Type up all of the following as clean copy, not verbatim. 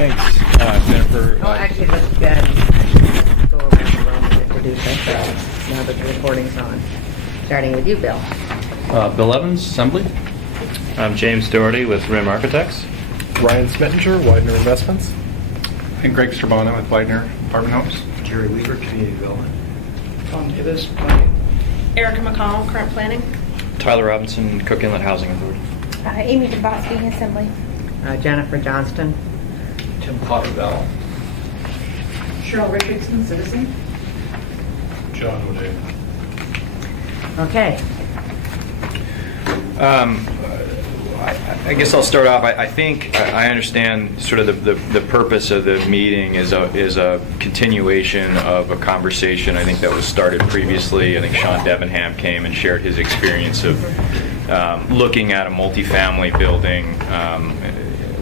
Thanks, Jennifer. Oh, actually, let's go over the room and introduce ourselves now that the recording's on. Starting with you, Bill. Bill Evans, Assembly. I'm James Doherty with RIM Architects. Ryan Smettinger, Widener Investments. And Greg Strabano with Widener Apartment Homes. Jerry Weaver, Community Development. Tom Gibbs, Planning. Erica McConnell, Current Planning. Tyler Robinson, Cook Inlet Housing Authority. Amy DeBosky, Assembly. Jennifer Johnston. Tim Potter, Bell. Cheryl Richardson, Citizen. John O'Day. Okay. I guess I'll start off. I think I understand sort of the purpose of the meeting is a continuation of a conversation I think that was started previously. I think Sean Debenham came and shared his experience of looking at a multifamily building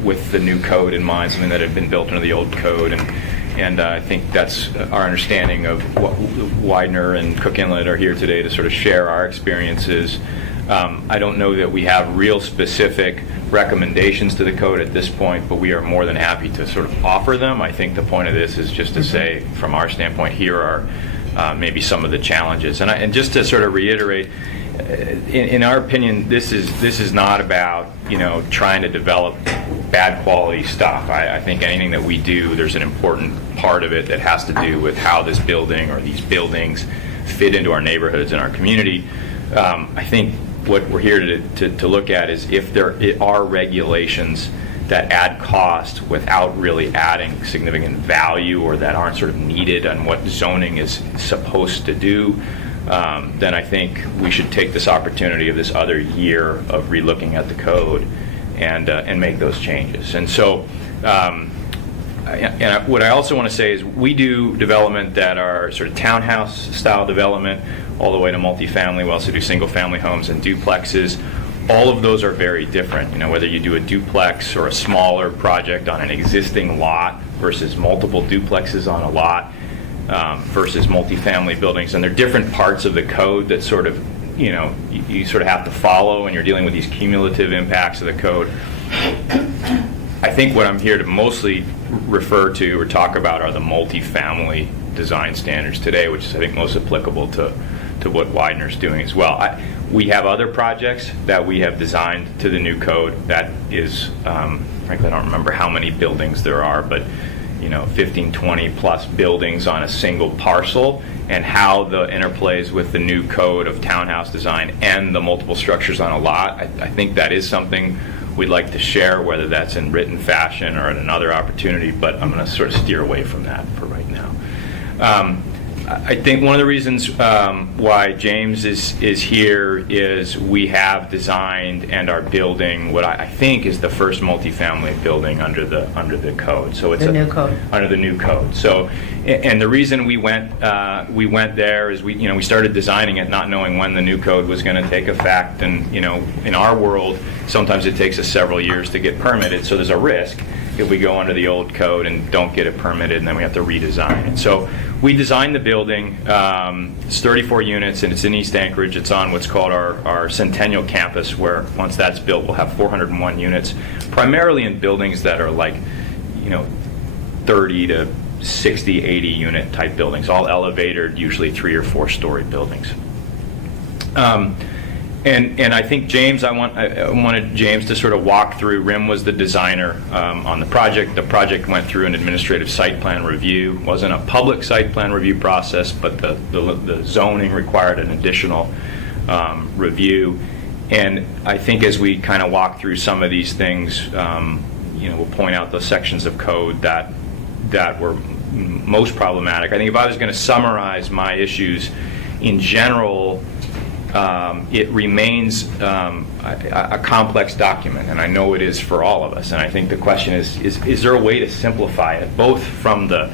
with the new code in mind, something that had been built under the old code, and I think that's our understanding of what Widener and Cook Inlet are here today to sort of share our experiences. I don't know that we have real specific recommendations to the code at this point, but we are more than happy to sort of offer them. I think the point of this is just to say, from our standpoint, here are maybe some of the challenges. And just to sort of reiterate, in our opinion, this is not about trying to develop bad quality stuff. I think anything that we do, there's an important part of it that has to do with how this building or these buildings fit into our neighborhoods and our community. I think what we're here to look at is if there are regulations that add cost without really adding significant value or that aren't sort of needed on what zoning is supposed to do, then I think we should take this opportunity of this other year of relooking at the code and make those changes. And so what I also want to say is we do development that are sort of townhouse style development all the way to multifamily. We also do single family homes and duplexes. All of those are very different. Whether you do a duplex or a smaller project on an existing lot versus multiple duplexes on a lot versus multifamily buildings. And they're different parts of the code that sort of, you sort of have to follow, and you're dealing with these cumulative impacts of the code. I think what I'm here to mostly refer to or talk about are the multifamily design standards today, which is I think most applicable to what Widener's doing as well. We have other projects that we have designed to the new code that is, frankly, I don't remember how many buildings there are, but 15, 20 plus buildings on a single parcel, and how the interplays with the new code of townhouse design and the multiple structures on a lot. I think that is something we'd like to share, whether that's in written fashion or at another opportunity, but I'm going to sort of steer away from that for right now. I think one of the reasons why James is here is we have designed and are building what I think is the first multifamily building under the code. So it's new code. Under the new code. So, and the reason we went there is we started designing it not knowing when the new code was going to take effect, and in our world sometimes it takes us several years to get permitted. So there's a risk if we go under the old code and don't get it permitted, and then we have to redesign it. So we designed the building. It's 34 units, and it's in East Anchorage. It's on what's called our Centennial campus, where once that's built, we'll have 401 units, primarily in buildings that are like, 30 to 60, 80 unit type buildings, all elevated, usually 3 or 4 story buildings. And I think James, I wanted James to sort of walk through. RIM was the designer on the project. The project went through an administrative site plan review. It wasn't a public site plan review process, but the zoning required an additional review. And I think as we kind of walk through some of these things, we'll point out those sections of code that were most problematic. I think if I was going to summarize my issues in general, it remains a complex document, and I know it is for all of us. And I think the question is there a way to simplify it, both from the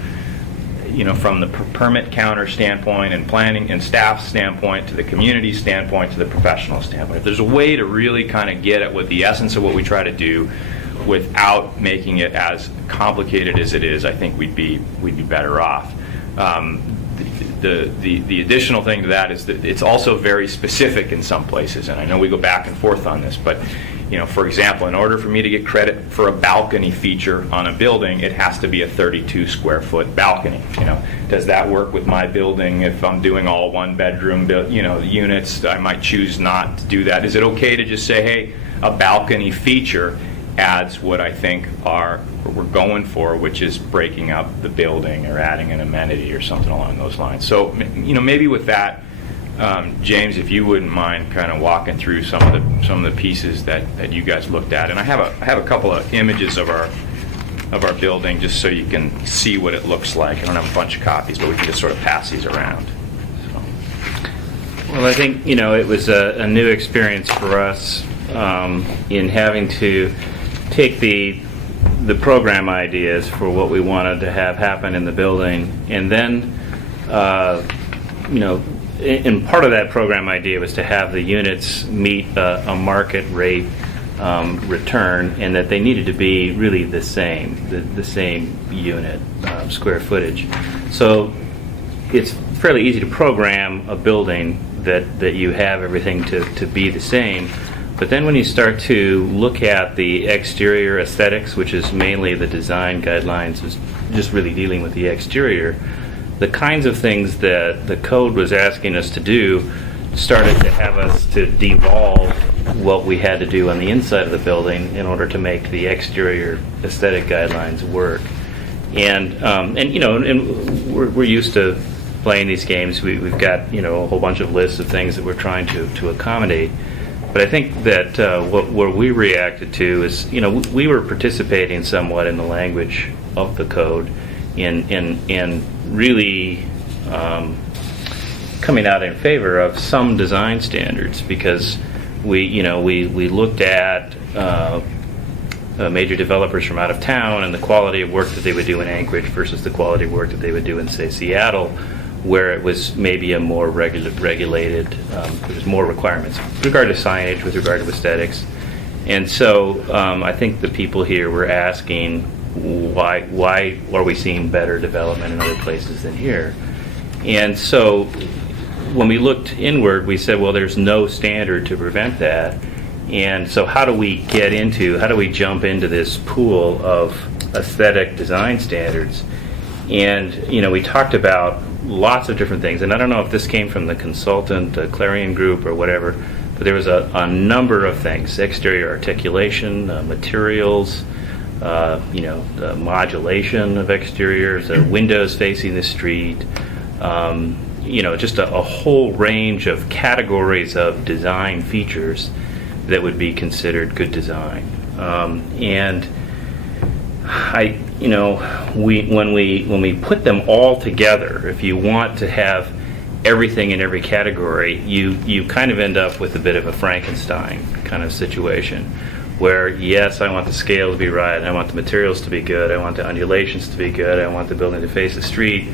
permit counter standpoint and planning and staff standpoint to the community standpoint to the professional standpoint. If there's a way to really kind of get at what the essence of what we try to do without making it as complicated as it is, I think we'd be better off. The additional thing to that is that it's also very specific in some places, and I know we go back and forth on this, but For example, in order for me to get credit for a balcony feature on a building, it has to be a 32 square foot balcony. Does that work with my building? If I'm doing all one bedroom, units, I might choose not to do that. Is it okay to just say, hey, a balcony feature adds what I think we're going for, which is breaking up the building or adding an amenity or something along those lines? So, maybe with that, James, if you wouldn't mind kind of walking through some of the pieces that you guys looked at, and I have a couple of images of our building just so you can see what it looks like. I don't have a bunch of copies, but we can just sort of pass these around. So. Well, I think it was a new experience for us in having to take the program ideas for what we wanted to have happen in the building, and then and part of that program idea was to have the units meet a market rate return, and that they needed to be really the same unit square footage. So it's fairly easy to program a building that you have everything to be the same. But then when you start to look at the exterior aesthetics, which is mainly the design guidelines, is just really dealing with the exterior, the kinds of things that the code was asking us to do started to have us to devolve what we had to do on the inside of the building in order to make the exterior aesthetic guidelines work. And we're used to playing these games. We've got a whole bunch of lists of things that we're trying to accommodate. But I think that what we reacted to is, we were participating somewhat in the language of the code, in really coming out in favor of some design standards, because we looked at major developers from out of town and the quality of work that they would do in Anchorage versus the quality of work that they would do in, say, Seattle, where it was maybe a more regulated, there's more requirements with regard to signage, with regard to aesthetics. And so I think the people here were asking, why are we seeing better development in other places than here? And so when we looked inward, we said, well, there's no standard to prevent that. And so how do we jump into this pool of aesthetic design standards? And, we talked about lots of different things. And I don't know if this came from the consultant, Clarion Group, or whatever, but there was a number of things: exterior articulation, materials, the modulation of exteriors, windows facing the street, just a whole range of categories of design features that would be considered good design. And when we put them all together, if you want to have everything in every category, you kind of end up with a bit of a Frankenstein kind of situation, where yes, I want the scale to be right, I want the materials to be good, I want the undulations to be good, I want the building to face the street,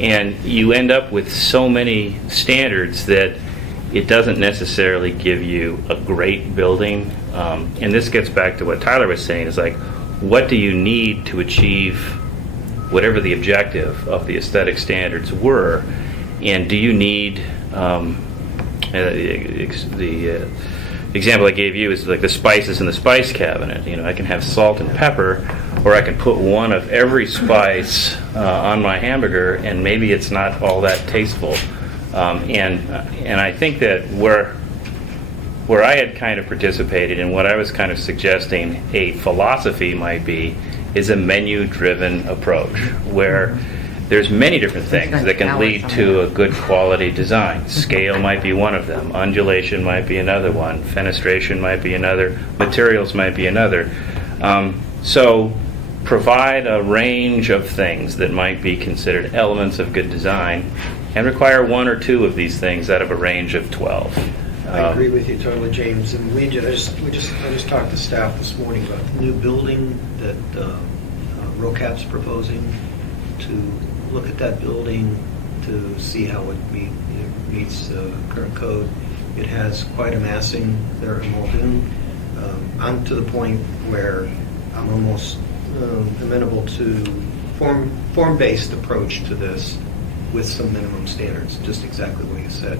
and you end up with so many standards that it doesn't necessarily give you a great building. And this gets back to what Tyler was saying, is like, what do you need to achieve whatever the objective of the aesthetic standards were? And do you need, the example I gave you is like the spices in the spice cabinet. I can have salt and pepper, or I can put one of every spice on my hamburger, and maybe it's not all that tasteful. And I think that where I had kind of participated in what I was kind of suggesting a philosophy might be is a menu-driven approach, where there's many different things that can lead to a good quality design. Scale might be one of them. Undulation might be another one. Fenestration might be another. Materials might be another. So provide a range of things that might be considered elements of good design, and require one or two of these things out of a range of 12. I agree with you totally, James. And I just talked to staff this morning about the new building that ROCAP's proposing, to look at that building to see how it meets current code. It has quite a massing there in Muldoon. I'm to the point where I'm almost amenable to form-based approach to this with some minimum standards, just exactly what you said.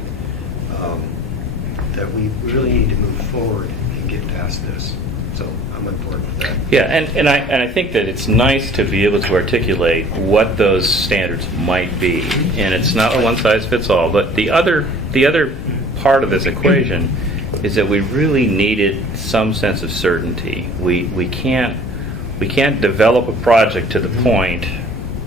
That we really need to move forward and get past this. So I'm on board with that. Yeah, and I think that it's nice to be able to articulate what those standards might be, and it's not a one-size-fits-all. But the other part of this equation is that we really needed some sense of certainty. We can't develop a project to the point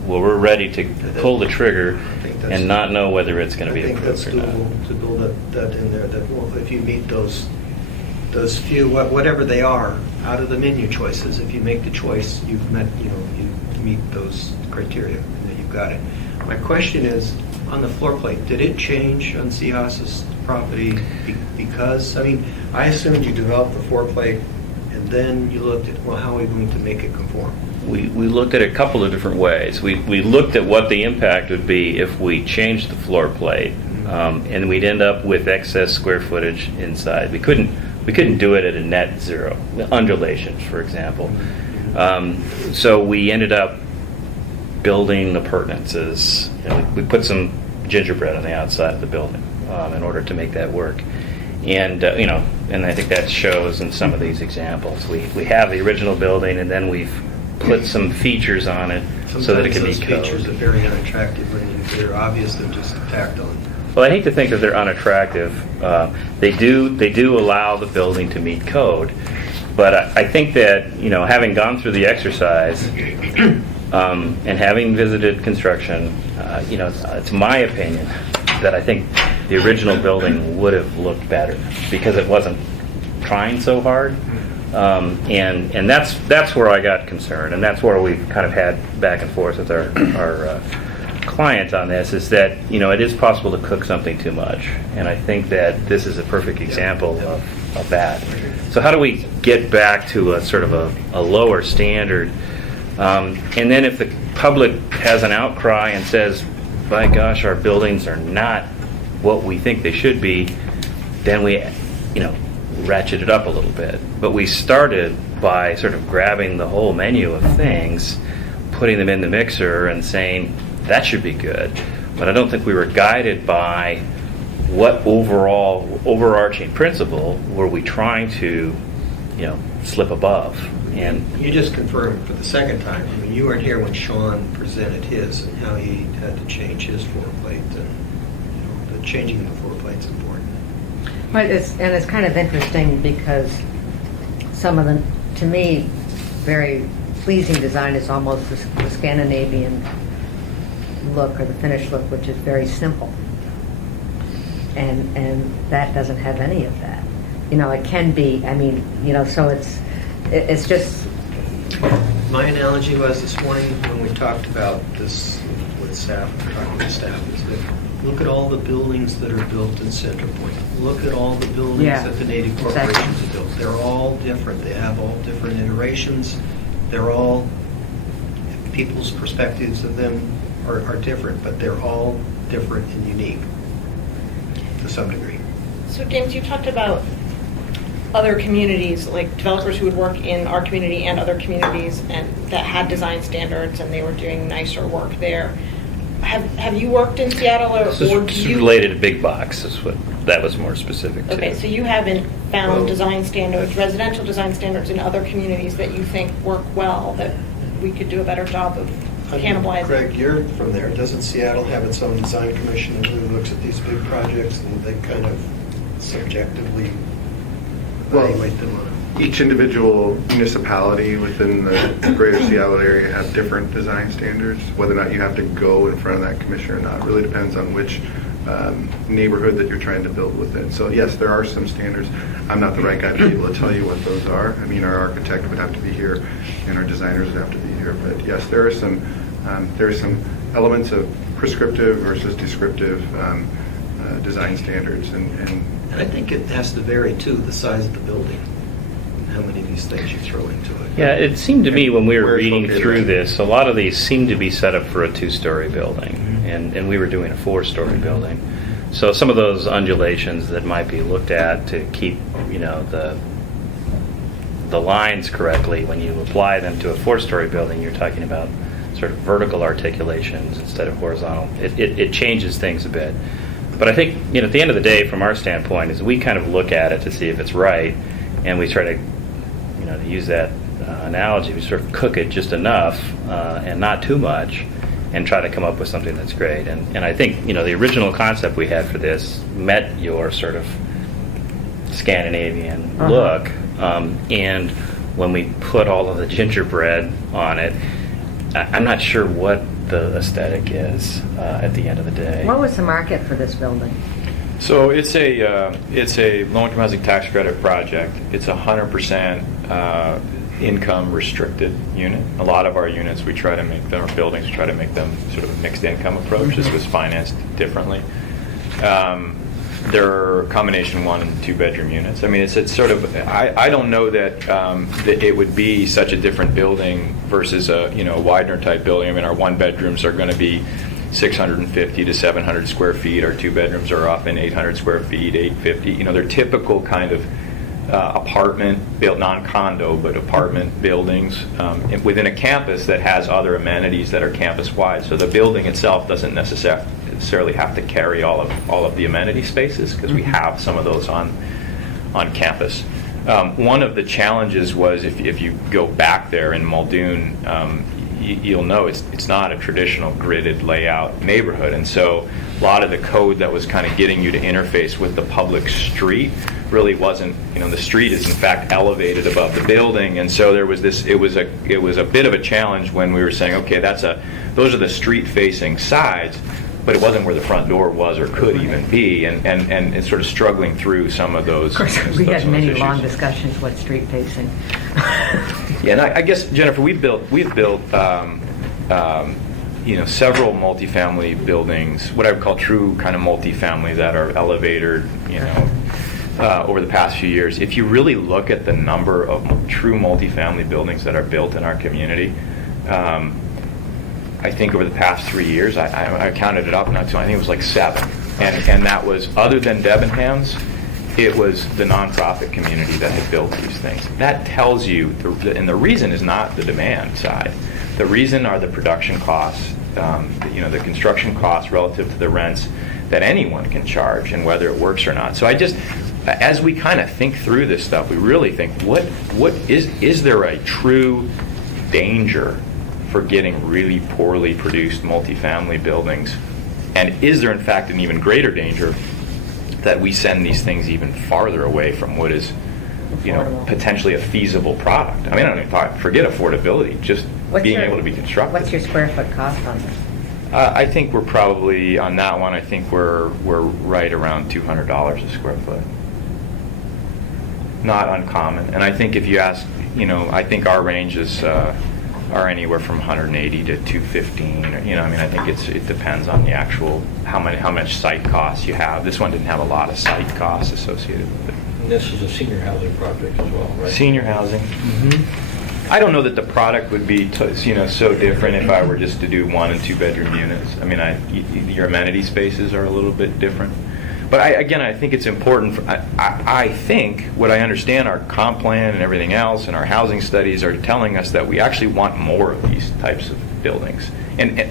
where we're ready to pull the trigger and not know whether it's going to be I think that's approved or not. doable to build that in there, that if you meet those few, whatever they are, out of the menu choices, if you make the choice, you've met, you meet those criteria, and then you've got it. My question is, on the floor plate, did it change on Seahouse's property? Because, I mean, I assumed you developed the floor plate, and then you looked at, well, how are we going to make it conform? We looked at it a couple of different ways. We looked at what the impact would be if we changed the floor plate, and we'd end up with excess square footage inside. We couldn't do it at a net zero, undulations, for example. So we ended up building appurtenances. We put some gingerbread on the outside of the building in order to make that work. And and I think that shows in some of these examples. We have the original building, and then we've put some features on it so that it can be Sometimes those features are code. very unattractive when they're obvious, they're just tacked on. Well, I hate to think that they're unattractive. They do allow the building to meet code, but I think that having gone through the exercise and having visited construction, it's my opinion that I think the original building would have looked better because it wasn't trying so hard. And that's where I got concerned, and that's where we've kind of had back and forth with our client on this, is that it is possible to cook something too much, and I think that this is a perfect example of that. So how do we get back to a sort of a lower standard? And then if the public has an outcry and says, by gosh, our buildings are not what we think they should be, then we ratchet it up a little bit. But we started by sort of grabbing the whole menu of things, putting them in the mixer and saying that should be good. But I don't think we were guided by what overarching principle were we trying to slip above. And You just confirmed for the second time. I mean, you weren't here when Sean presented his and how he had to change his floor plate, and the changing the floor plate's important. But it's kind of interesting because some of the, to me, very pleasing design is almost the Scandinavian look, or the Finnish look, which is very simple. And that doesn't have any of that. It can be, so it's just... My analogy was this morning when we talked about this with staff, talking with staff, is that look at all the buildings that are built in Center Point. Look at all the buildings that the Native corporations have built. They're all different. They have all different iterations. They're all, people's perspectives of them are different, but they're all different and unique to some degree. So James, you talked about other communities, like developers who would work in our community and other communities and that had design standards and they were doing nicer work there. Have you worked in Seattle or this is related to big box, is what that was more specific to. Okay, so you haven't found design standards, residential design standards in other communities that you think work well, that we could do a better job of cannibalizing? Greg, you're from there. Doesn't Seattle have its own design commission who looks at these big projects and they kind of subjectively evaluate them on it? Each individual municipality within the greater Seattle area have different design standards. Whether or not you have to go in front of that commission or not really depends on which neighborhood that you're trying to build within. So yes, there are some standards. I'm not the right guy to be able to tell you what those are. I mean, our architect would have to be here and our designers would have to be here. But yes, there are some elements of prescriptive versus descriptive design standards. And I think it has to vary too, the size of the building, how many of these things you throw into it. Yeah, it seemed to me when we were Where it's reading located. through this, a lot of these seemed to be set up for a 2-story building, and we were doing a 4-story building. So some of those undulations that might be looked at to keep, the lines correctly, when you apply them to a 4-story building, you're talking about sort of vertical articulations instead of horizontal. It changes things a bit. But I think, at the end of the day, from our standpoint, is we kind of look at it to see if it's right, and we try to, to use that analogy, we sort of cook it just enough and not too much, and try to come up with something that's great. And I think, the original concept we had for this met your sort of Scandinavian look. And when we put all of the gingerbread on it, I'm not sure what the aesthetic is at the end of the day. What was the market for this building? So it's a low-income housing tax credit project. It's 100% income restricted unit. A lot of our units, we try to make them, or buildings, we try to make them sort of a mixed income approach. This was financed differently. They're combination 1 and 2 bedroom units. I mean, it's sort of, I don't know that it would be such a different building versus a Widener type building. I mean, our 1 bedrooms are going to be 650 to 700 square feet. Our 2 bedrooms are often 800 square feet, 850. They're typical kind of apartment built, non-condo, but apartment buildings within a campus that has other amenities that are campus wide. So the building itself doesn't necessarily have to carry all of the amenity spaces, because we have some of those on campus. One of the challenges was, if you go back there in Muldoon, you'll know it's not a traditional gridded layout neighborhood, and so a lot of the code that was kind of getting you to interface with the public street really wasn't. The street is in fact elevated above the building, and so there was this. It was a bit of a challenge when we were saying, okay, those are the street facing sides, but it wasn't where the front door was or could even be, and it's sort of struggling through some of those. Of course, we had many long issues. discussions what street facing. Yeah, and I guess, Jennifer, we've built several multifamily buildings, what I would call true kind of multifamily, that are elevated, over the past few years. If you really look at the number of true multifamily buildings that are built in our community, I think over the past 3 years, I counted it up, I think it was like 7. And that was, other than Debenhams, it was the nonprofit community that had built these things. That tells you, and the reason is not the demand side. The reason are the production costs, the construction costs relative to the rents that anyone can charge, and whether it works or not. So as we kind of think through this stuff, we really think, what is there a true danger for getting really poorly produced multifamily buildings? And is there in fact an even greater danger that we send these things even farther away from what is, potentially a feasible product? I mean, I don't even forget affordability, just being able to be constructed. What's your square foot cost on this? I think we're probably, on that one, I think we're right around $200 a square foot. Not uncommon. And I think if you ask, I think our ranges are anywhere from 180 to 215. I think it depends on the actual, how much site costs you have. This one didn't have a lot of site costs associated with it. And this is a senior housing project as well, right? Senior housing. I don't know that the product would be so different if I were just to do 1 and 2 bedroom units. I mean, your amenity spaces are a little bit different. But I think it's important. I think what I understand, our comp plan and everything else, and our housing studies are telling us that we actually want more of these types of buildings. And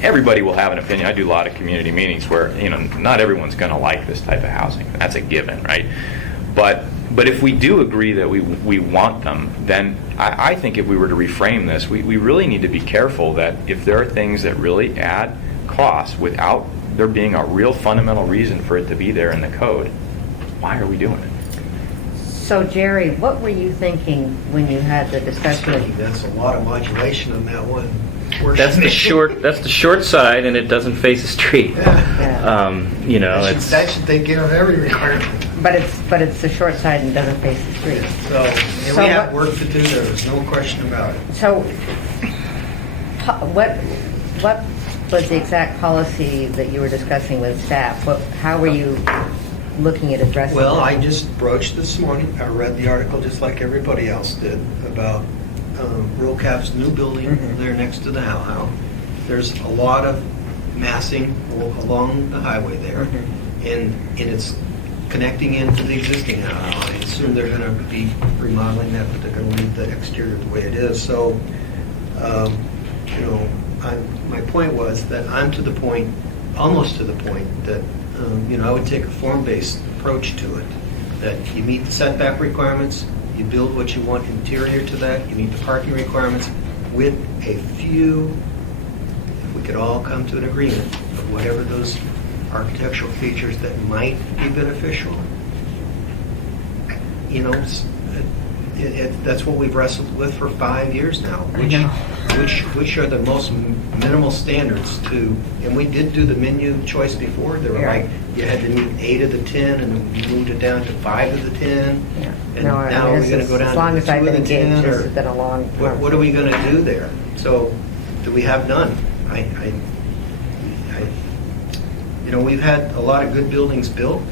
everybody will have an opinion. I do a lot of community meetings where not everyone's going to like this type of housing. That's a given, right? But if we do agree that we want them, then I think if we were to reframe this, we really need to be careful that if there are things that really add costs without there being a real fundamental reason for it to be there in the code, why are we doing it? So Jerry, what were you thinking when you had the discussion? That's a lot of modulation on that one. That's the short side, and it doesn't face the street. That should take care of every requirement. But it's the short side and doesn't face the street. So we have work to do. There's no question about it. So, what was the exact policy that you were discussing with staff? How were you looking at addressing Well, that? I just broached this morning. I read the article just like everybody else did about RoCap's new building there next to the How. There's a lot of massing along the highway there, and it's connecting into the existing How. I assume they're going to be remodeling that, but they're going to leave the exterior the way it is. So, my point was that I'm to the point, almost to the point, that I would take a form-based approach to it. That you meet the setback requirements, You build what you want interior to that, you meet the parking requirements with a few, if we could all come to an agreement of whatever those architectural features that might be beneficial. You know, that's what we've wrestled with for 5 years now. I know. Which are the most minimal standards to, and we did do the menu choice before. There were Yeah. like, you had to meet 8 of the 10, and we moved it down to 5 of the 10. Yeah. And No, I now mean, we're this going to is- go down as long to as I've 2 of been the 10. engaged, this or has been a long what are we going to do there? So, do we have none? You know, we've had a lot of good buildings built,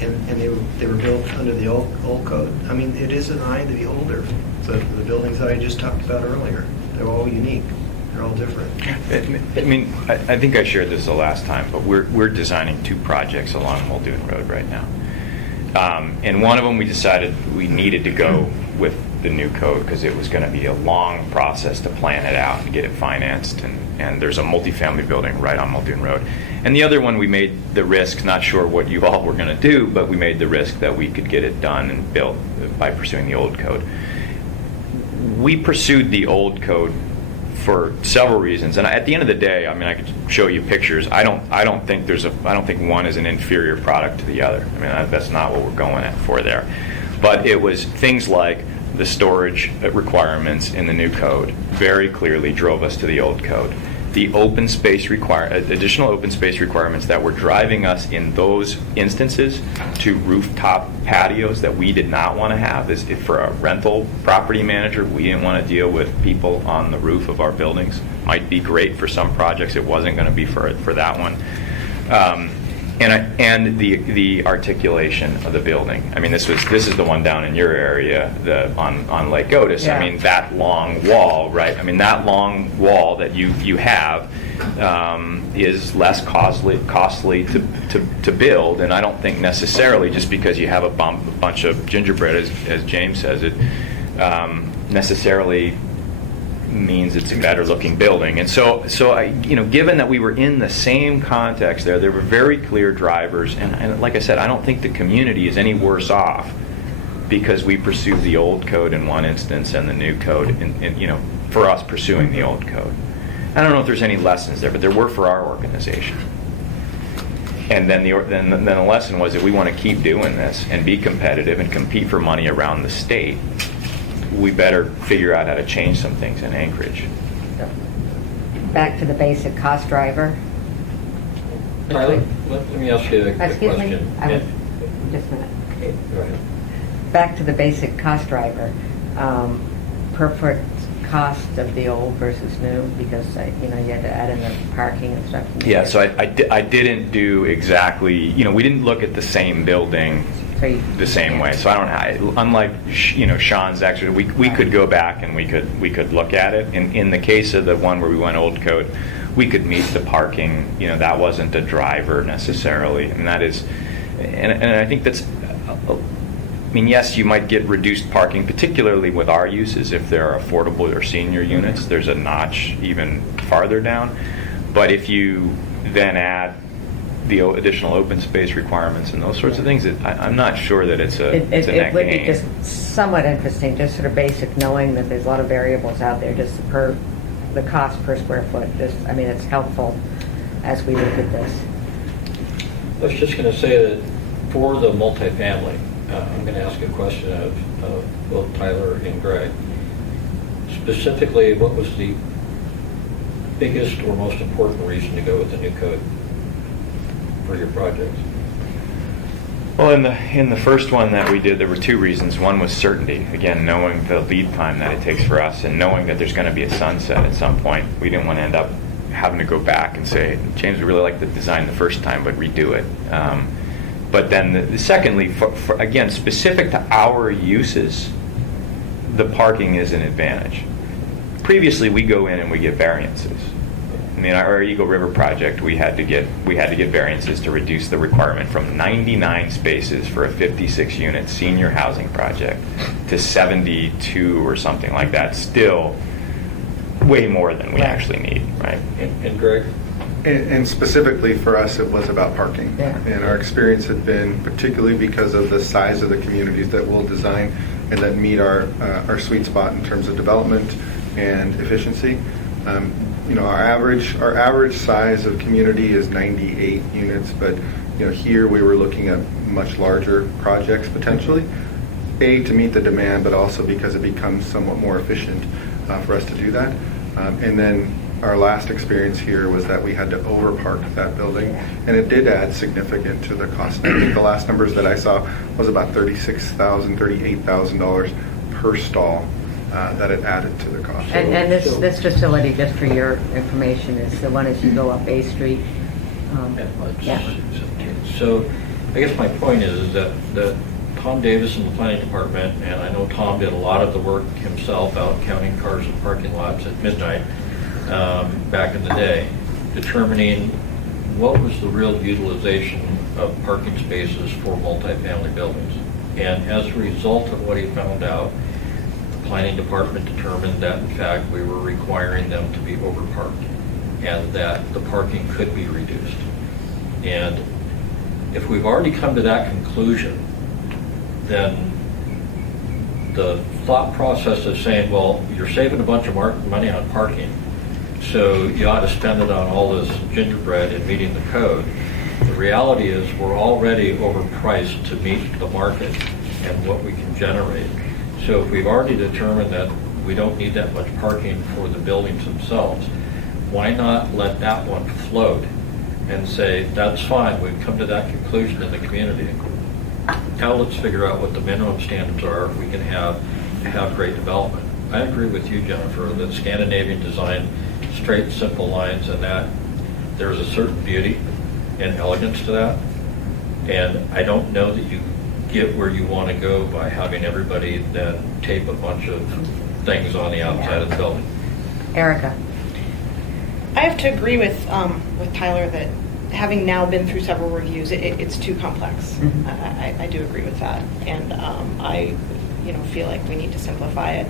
and they were built under the old code. I mean, it is an eye of the beholder. The buildings that I just talked about earlier, they're all unique. They're all different. I mean, I think I shared this the last time, but we're designing 2 projects along Muldoon Road right now. And one of them we decided we needed to go with the new code because it was going to be a long process to plan it out and get it financed. And there's a multifamily building right on Muldoon Road. And the other one we made the risk, not sure what you all were going to do, but we made the risk that we could get it done and built by pursuing the old code. We pursued the old code for several reasons, and at the end of the day, I mean, I could show you pictures. I don't think one is an inferior product to the other. I mean, that's not what we're going for there. But it was things like the storage requirements in the new code very clearly drove us to the old code. The open space additional open space requirements that were driving us in those instances to rooftop patios that we did not want to have. Is if for a rental property manager, we didn't want to deal with people on the roof of our buildings. Might be great for some projects. It wasn't going to be for that one. And the articulation of the building. I mean, this is the one down in your area, on Lake Otis. Yeah. I mean, that long wall, right? I mean, that long wall that you have is less costly to build, and I don't think necessarily just because you have a bunch of gingerbread, as James says it, necessarily means it's a better looking building. And so I, given that we were in the same context there were very clear drivers, and like I said, I don't think the community is any worse off because we pursued the old code in one instance and the new code for us pursuing the old code. I don't know if there's any lessons there, but there were for our organization. And then the lesson was that we want to keep doing this and be competitive and compete for money around the state. We better figure out how to change some things in Anchorage. Back to the basic cost driver. Tyler, let me ask you a quick Excuse me? question. Just a minute. Go ahead. Back to the basic cost driver. Per foot cost of the old versus new, because you had to add in the parking and stuff. Yeah, so I didn't do exactly, we didn't look at the same building the same way. So unlike Sean's extra, we could go back and we could look at it. In the case of the one where we went old code, we could meet the parking. That wasn't a driver necessarily, and that is, and I think that's. Yes, you might get reduced parking, particularly with our uses if they're affordable or senior units. There's a notch even farther down, but if you then add the additional open space requirements and those sorts of things, I'm not sure that it's a net It would be gain. just somewhat interesting, just sort of basic, knowing that there's a lot of variables out there, just the cost per square foot. It's helpful as we look at this. I was just going to say that for the multifamily, I'm going to ask a question of both Tyler and Greg. Specifically, what was the biggest or most important reason to go with the new code for your projects? Well, in the first one that we did, there were 2 reasons. One was certainty. Again, knowing the lead time that it takes for us and knowing that there's going to be a sunset at some point. We didn't want to end up having to go back and say, James, we really liked the design the first time, but redo it. But then, secondly, for again, specific to our uses, the parking is an advantage. Previously, we go in and we get variances. Our Eagle River project, we had to get variances to reduce the requirement from 99 spaces for a 56-unit senior housing project to 72 or something like that. Still way more than we actually need, right? And Greg? And specifically for us, it was about parking. Yeah. And our experience had been, particularly because of the size of the communities that we'll design and that meet our sweet spot in terms of development and efficiency. Our average size of community is 98 units, but here we were looking at much larger projects potentially. To meet the demand, but also because it becomes somewhat more efficient for us to do that. And then our last experience here was that we had to overpark that building, and it did add significant to the cost. I think the last numbers that I saw was about $36,000, $38,000 per stall that it added to the cost. And this facility, just for your information, is the one as you go up A Street. Yeah. So I guess my point is that Tom Davis in the planning department, and I know Tom did a lot of the work himself out counting cars in parking lots at midnight back in the day, determining what was the real utilization of parking spaces for multifamily buildings. And as a result of what he found out, the planning department determined that in fact we were requiring them to be overparked and that the parking could be reduced. And if we've already come to that conclusion, then the thought process of saying, well, you're saving a bunch of money on parking, so you ought to spend it on all this gingerbread and meeting the code. The reality is we're already overpriced to meet the market and what we can generate. So if we've already determined that we don't need that much parking for the buildings themselves, why not let that one float and say, that's fine, we've come to that conclusion in the community. Now let's figure out what the minimum standards are we can have great development. I agree with you, Jennifer, that Scandinavian design, straight, simple lines, and that there's a certain beauty and elegance to that. And I don't know that you get where you want to go by having everybody then tape a bunch of things on the outside of the building. Erica. I have to agree with Tyler that having now been through several reviews, it's too complex. Mhm. I do agree with that, and I feel like we need to simplify it.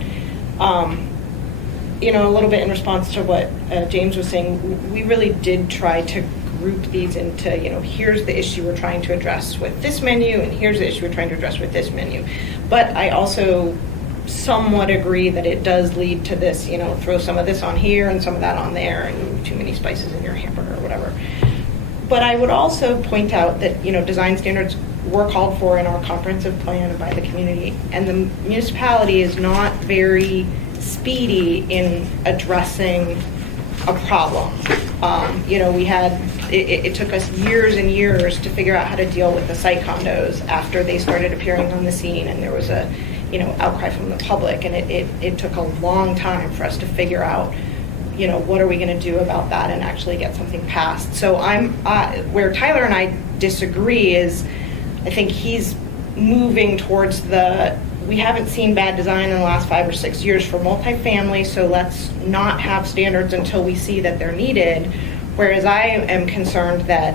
A little bit in response to what James was saying, we really did try to group these into, here's the issue we're trying to address with this menu, and here's the issue we're trying to address with this menu. But I also somewhat agree that it does lead to this, throw some of this on here and some of that on there, and too many spices in your hamburger or whatever. But I would also point out that, design standards were called for in our comprehensive plan and by the community, and the municipality is not very speedy in addressing a problem. It took us years and years to figure out how to deal with the site condos after they started appearing on the scene, and there was a outcry from the public, and it took a long time for us to figure out what are we going to do about that and actually get something passed. So where Tyler and I disagree is, I think he's moving towards we haven't seen bad design in the last 5 or 6 years for multifamily, so let's not have standards until we see that they're needed. Whereas I am concerned that,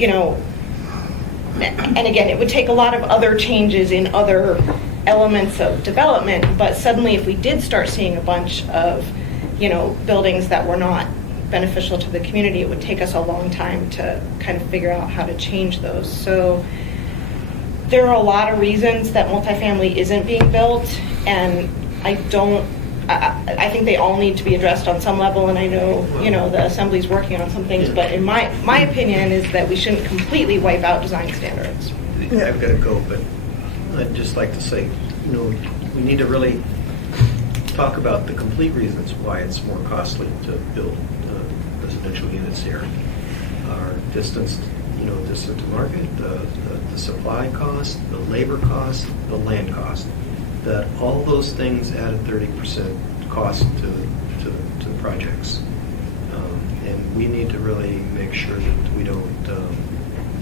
and again, it would take a lot of other changes in other elements of development, but suddenly if we did start seeing a bunch of buildings that were not beneficial to the community, it would take us a long time to kind of figure out how to change those. So there are a lot of reasons that multifamily isn't being built, and I think they all need to be addressed on some level, and I know, the Assembly's working on some things, but in my opinion is that we shouldn't completely wipe out design standards. I've got to go, but I'd just like to say, we need to really talk about the complete reasons why it's more costly to build residential units here. Our distance to market, the supply cost, the labor cost, the land cost, that all those things add a 30% cost to the projects. And we need to really make sure that we don't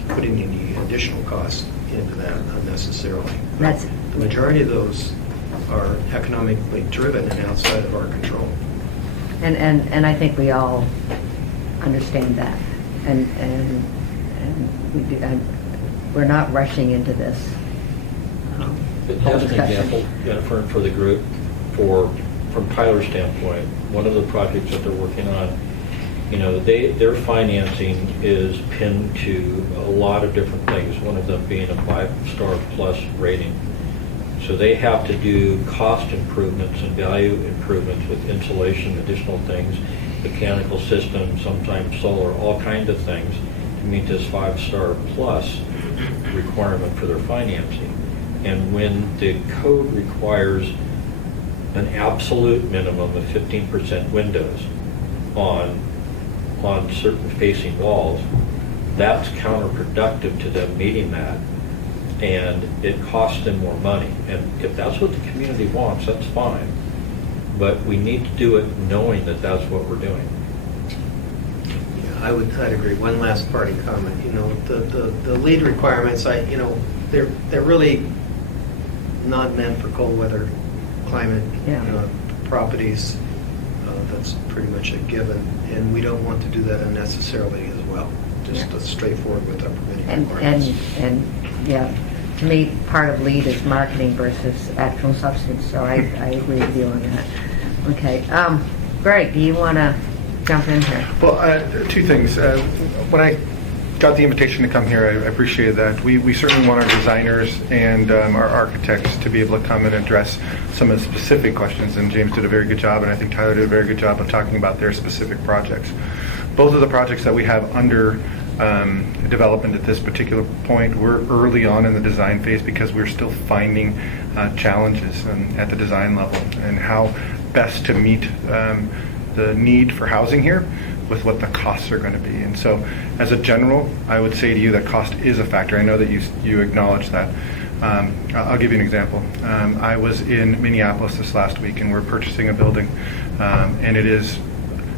put in any additional cost into that unnecessarily. The majority of those are economically driven and outside of our control. And I think we all understand that, and we do, we're not rushing into this. As an example, Jennifer, for the group, from Tyler's standpoint, one of the projects that they're working on you know, their financing is pinned to a lot of different things, one of them being a 5-star plus rating. So they have to do cost improvements and value improvements with insulation, additional things, mechanical systems, sometimes solar, all kinds of things to meet this 5-star plus requirement for their financing. And when the code requires an absolute minimum of 15% windows on certain facing walls, that's counterproductive to them meeting that, and it costs them more money. And if that's what the community wants, that's fine, but we need to do it knowing that that's what we're doing. Yeah, I'd agree. One last party comment. You know, the lead requirements, they're really not meant for cold weather climate properties. That's pretty much a given, and we don't want to do that unnecessarily as well. Just straightforward with our permitting requirements. And yeah, to me, part of lead is marketing versus actual substance, so I agree with you on that. Okay, Greg, do you want to jump in here? Well, two things. When I got the invitation to come here, I appreciated that. We certainly want our designers and our architects to be able to come and address some of the specific questions, and James did a very good job, and I think Tyler did a very good job of talking about their specific projects. Both of the projects that we have under development at this particular point, we're early on in the design phase because we're still finding challenges at the design level and how best to meet the need for housing here with what the costs are going to be. And so as a general, I would say to you that cost is a factor. I know that you acknowledge that. I'll give you an example. I was in Minneapolis this last week, and we're purchasing a building, and it is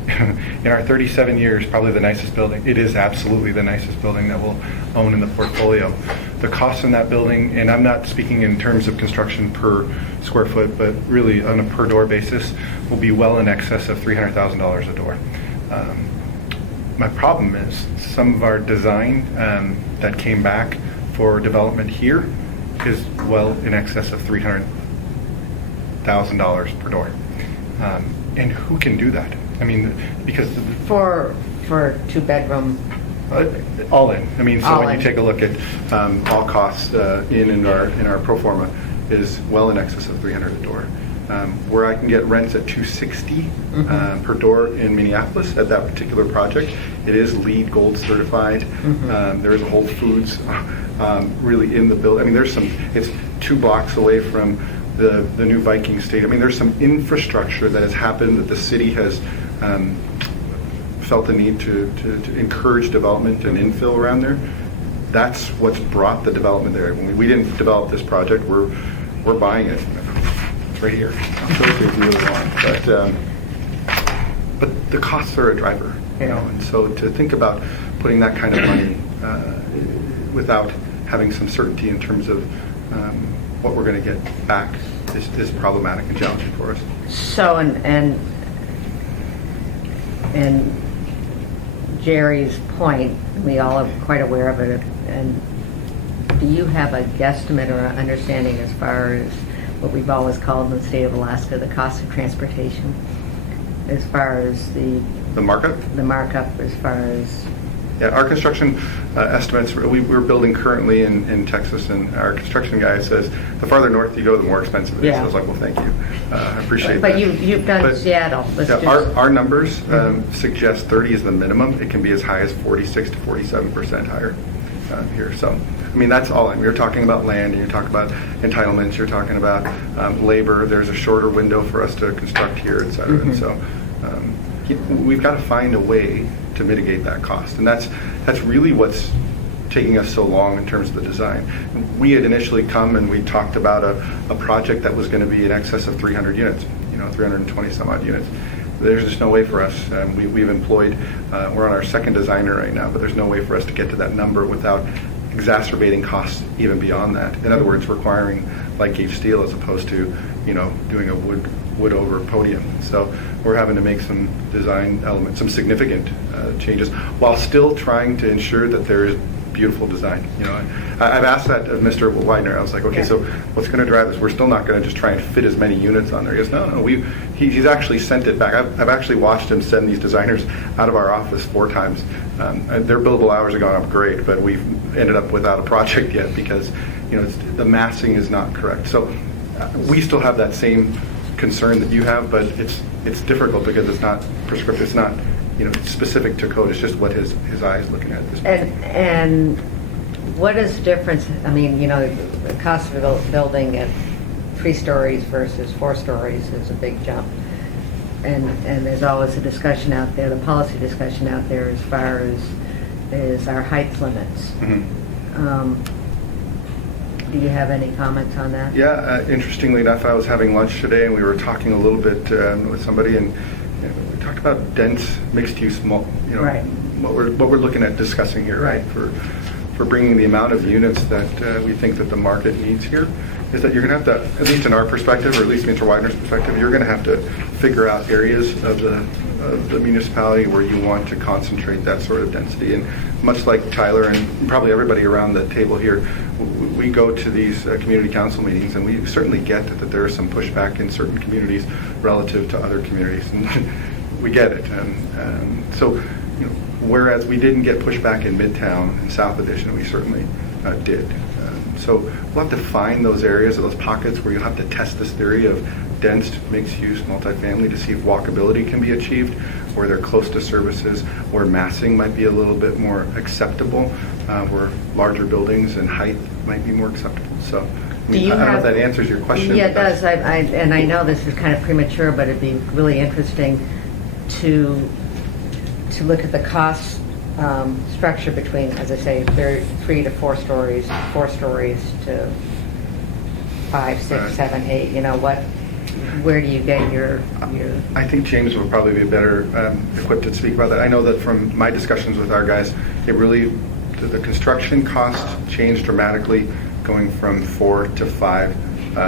in our 37 years probably the nicest building. It is absolutely the nicest building that we'll own in the portfolio. The cost in that building, and I'm not speaking in terms of construction per square foot, but really on a per door basis, will be well in excess of $300,000 a door. My problem is some of our design that came back for development here is well in excess of $300,000 per door. And who can do that? I mean, because For 2-bedroom. all in. I mean, so All when in. you take a look at all costs in our pro forma is well in excess of $300 a door. Where I can get rents at $260 per door in Minneapolis at that particular project, it is LEED Gold certified. There is a Whole Foods really in the building. I mean, it's 2 blocks away from the new Viking Stadium. I mean, there's some infrastructure that has happened that the city has felt the need to encourage development and infill around there. That's what's brought the development there. When we didn't develop this project, we're buying it. It's right here. I'll show it to you if you really want. But the costs are a driver, you know. And so to think about putting that kind of money without having some certainty in terms of what we're going to get back is problematic and challenging for us. So, and Jerry's point, we all are quite aware of it, and do you have a guesstimate or an understanding as far as what we've always called in the state of Alaska the cost of transportation, as far as the markup? The markup as far as... Yeah, our construction estimates, we're building currently in Texas, and our construction guy says the farther north you go, the more expensive it is. Yeah. I was like, well, thank you. I appreciate but that. You've done Seattle. Let's Yeah, just... our numbers suggest 30 is the minimum. It can be as high as 46 to 47% higher here. So, I mean, that's all. You're talking about land, and you're talking about entitlements, you're talking about labor. There's a shorter window for us to construct here, et cetera. And so we've got to find a way to mitigate that cost. And that's really what's taking us so long in terms of the design. We had initially come and we talked about a project that was going to be in excess of 300 units, 320 some odd units. There's just no way for us. We've employed, we're on our second designer right now, but there's no way for us to get to that number without exacerbating costs even beyond that. In other words, requiring light gauge steel as opposed to, doing a wood over podium. So we're having to make some design elements, some significant changes, while still trying to ensure that there is beautiful design. I've asked that of Mr. Widener. I was like, okay, so what's going to drive this? We're still not going to just try and fit as many units on there. He goes, no. He's actually sent it back. I've actually watched him send these designers out of our office 4 times. Their billable hours have gone up great, but we've ended up without a project yet because the massing is not correct. So we still have that same concern that you have, but it's difficult because it's not prescriptive. It's not specific to code. It's just what his eye is looking at this point. And what is the difference? I mean, the cost of building at 3 stories versus 4 stories is a big jump. And there's always a discussion out there, the policy discussion out there as far as our height limits. Mm-hmm. Do you have any comments on that? Yeah, interestingly enough, I was having lunch today and we were talking a little bit with somebody and we talked about dense mixed-use, Right. what we're looking at discussing here, right? For bringing the amount of units that we think that the market needs here, is that you're going to have to, at least in our perspective, or at least Mr. Widener's perspective, you're going to have to figure out areas of the municipality where you want to concentrate that sort of density. And much like Tyler and probably everybody around the table here, we go to these community council meetings and we certainly get that there is some pushback in certain communities relative to other communities. And we get it. So, whereas we didn't get pushback in Midtown and South Edition, we certainly did. So we'll have to find those areas, those pockets where you'll have to test this theory of dense mixed-use multifamily to see if walkability can be achieved, where they're close to services, where massing might be a little bit more acceptable, where larger buildings and height might be more acceptable. So I don't know if that answers your question. Yeah, it does. And I know this is kind of premature, but it'd be really interesting to look at the cost structure between, as I say, 3 to 4 stories, 4 stories to 5, 6, 7, 8. Where do you get your? I think James would probably be better equipped to speak about that. I know that from my discussions with our guys, the construction cost changed dramatically going from 4 to 5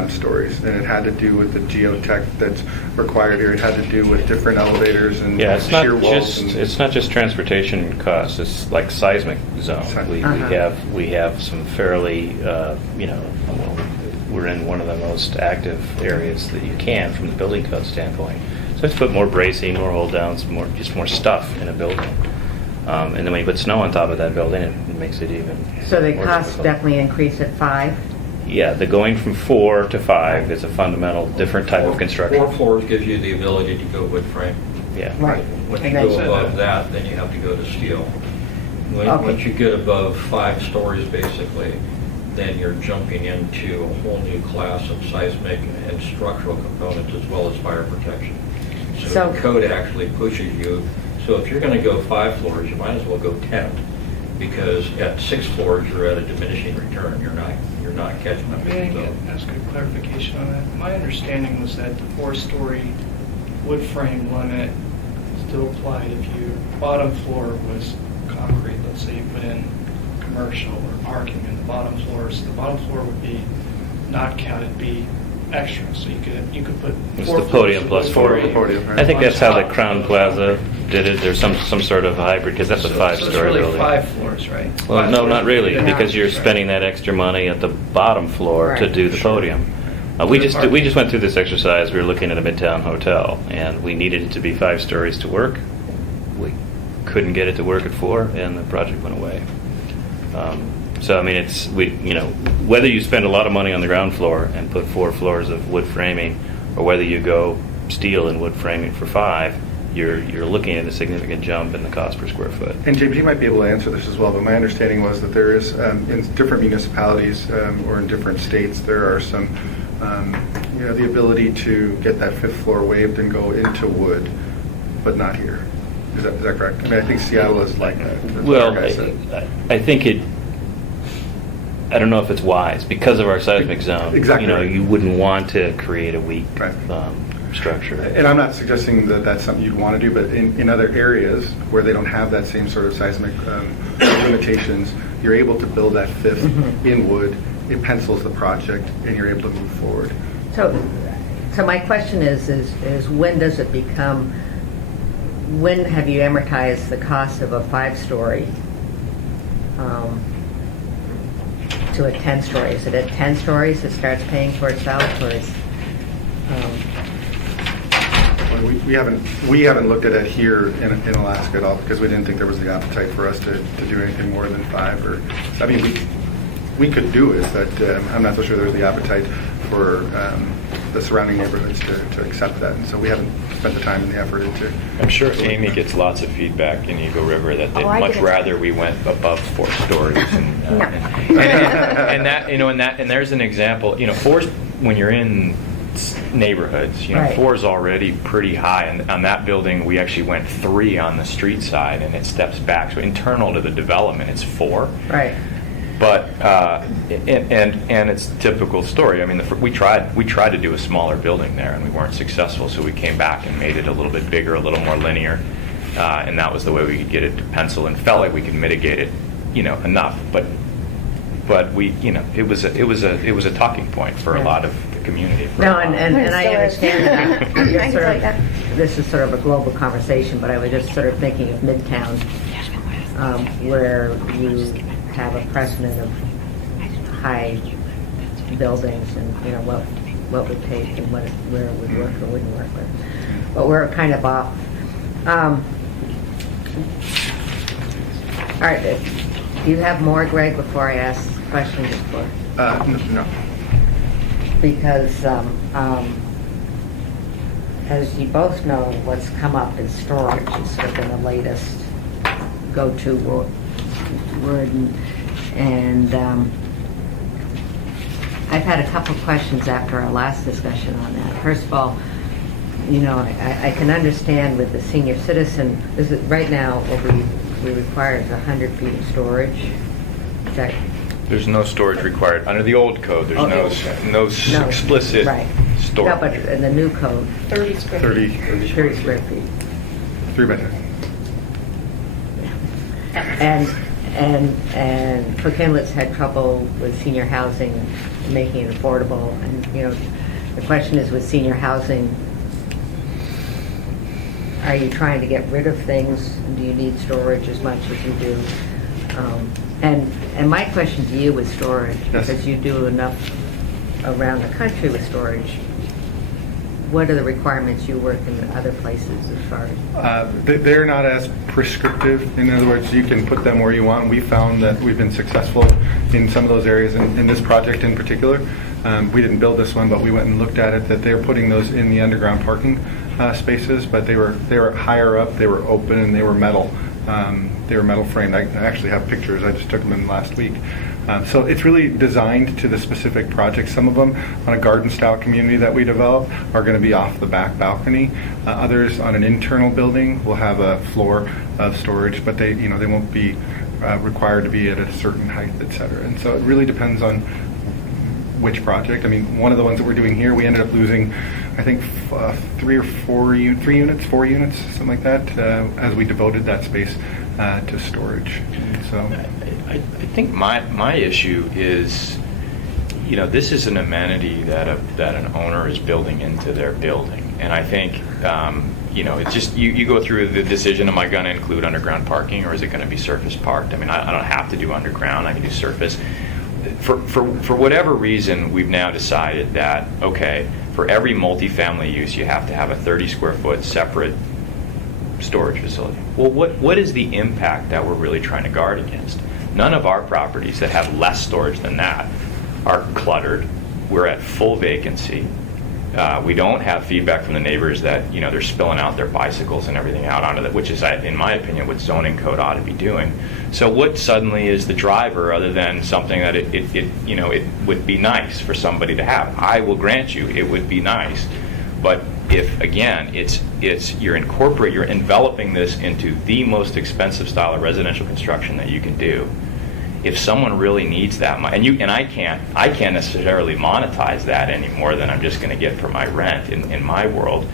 stories, and it had to do with the geotech that's required here. It had to do with different elevators and shear walls. It's not just transportation costs. It's like seismic zone. We have some fairly we're in one of the most active areas that you can from the building code standpoint. So let's put more bracing, more hold downs, more stuff in a building. And then when you put snow on top of that building, it makes it even. So the more costs difficult. definitely increase at 5. Yeah, the going from 4 to 5 is a fundamental different type of construction. 4 floors gives you the ability to go wood frame. Yeah. Right. Once you And then- go above that, then you have to go to steel. Okay. Once you get above 5 stories, basically, then you're jumping into a whole new class of seismic and structural components as well as fire protection. So the code actually pushes you. So if you're going to go 5 floors, you might as well go 10, because at 6 floors you're at a diminishing return. You're not catching up. May I ask a clarification on that? My understanding was that the 4-story wood frame limit still applied if your bottom floor was concrete. Let's say you put in commercial or parking in the bottom floors. The bottom floor would be not counted, be extra. So you could put It's 4 the podium floors plus of 4. wood frame Podium, right. I think that's how the on Crown top. Plaza did it. There's some sort of hybrid, because that's a So 5-story it's really building. 5 floors, right? Well, 5 no, floors. not really, Yeah. because you're spending that extra money at the bottom floor to Right. do the podium. We just went through this exercise. We were looking at a Midtown hotel, and we needed it to be 5 stories to work. We couldn't get it to work at 4, and the project went away. So I mean, whether you spend a lot of money on the ground floor and put 4 floors of wood framing, or whether you go steel and wood framing for 5, you're looking at a significant jump in the cost per square foot. And James, you might be able to answer this as well, but my understanding was that there is, in different municipalities or in different states, there are some, the ability to get that 5th floor waived and go into wood, but not here. Is that correct? I mean, I think Seattle is like that. That's what Well, our guy said. I think I don't know if it's wise because of our seismic zone. Exactly right. You wouldn't want to create a weak Right. structure. And I'm not suggesting that that's something you'd want to do, but in other areas where they don't have that same sort of seismic limitations, you're able to build that 5th in wood. It pencils the project, and you're able to move forward. So my question is when does it become? When have you amortized the cost of a 5-story to a 10-story? Is it at 10 stories it starts paying for itself, or is, Well, we haven't looked at it here in Alaska at all because we didn't think there was the appetite for us to do anything more than 5 or, I mean, we could do it, but I'm not so sure there's the appetite for the surrounding neighborhoods to accept that. And so we haven't spent the time and the effort into. I'm sure Amy gets lots of feedback in Eagle River that they'd I much get it. rather we went above 4 stories. And, No. and that, you know, and there's an example. You know, 4's when you're in neighborhoods. You know, Right. 4 is already pretty high, and on that building we actually went 3 on the street side, and it steps back. So internal to the development, it's 4. right? But and it's a typical story. I mean, we tried to do a smaller building there, and we weren't successful. So we came back and made it a little bit bigger, a little more linear, and that was the way we could get it to pencil, and felt like we could mitigate it, you know, enough. But we, you know, it was a talking point for a lot of the community. for a No, while. and I Still is. understand that. I You're can sort tell of- you that. This is sort of a global conversation, but I was just sort of thinking of Midtown, where you have a precedent of high buildings and, you know, what would take and where it would work or wouldn't work. But we're kind of off. All right, do you have more, Greg, before I ask questions? No. Because as you both know, what's come up is storage has sort of been the latest go-to word. And I've had a couple of questions after our last discussion on that. First of all, you know, I can understand with the senior citizen, right now what we require is 100 feet of storage. Is that There's no storage required under the old code. There's no explicit right. storage. No, but in the new code, 30 square feet. 30 square feet. 3 by 10. And Cook Inlet's had trouble with senior housing, making it affordable. And, you know, the question is with senior housing, are you trying to get rid of things? Do you need storage as much as you do? And my question to you was storage, Yes. because you do enough around the country with storage. What are the requirements you work in other places as far as? They're not as prescriptive. In other words, you can put them where you want. We found that we've been successful in some of those areas. In this project in particular, we didn't build this one, but we went and looked at it, that they're putting those in the underground parking spaces, but they were higher up, they were open, and they were metal. They were metal framed. I actually have pictures. I just took them in last week. So it's really designed to the specific project. Some of them on a garden-style community that we develop are going to be off the back balcony. Others on an internal building will have a floor of storage, but they won't be required to be at a certain height, et cetera. And so it really depends on which project. I mean, one of the ones that we're doing here, we ended up losing, I think, 4 units, something like that, as we devoted that space to storage. And so. I think my issue is, you know, this is an amenity that an owner is building into their building, and I think, you know, it's just you go through the decision: am I going to include underground parking, or is it going to be surface parked? I mean, I don't have to do underground; I can do surface. For whatever reason, we've now decided that, okay, for every multifamily use, you have to have a 30 square foot separate storage facility. Well, what is the impact that we're really trying to guard against? None of our properties that have less storage than that are cluttered. We're at full vacancy. We don't have feedback from the neighbors that, you know, they're spilling out their bicycles and everything out onto that, which is, in my opinion, what zoning code ought to be doing. So what suddenly is the driver other than something that it would be nice for somebody to have? I will grant you it would be nice, but if again you're enveloping this into the most expensive style of residential construction that you can do. If someone really needs that much, and I can't necessarily monetize that any more than I'm just going to get for my rent in my world.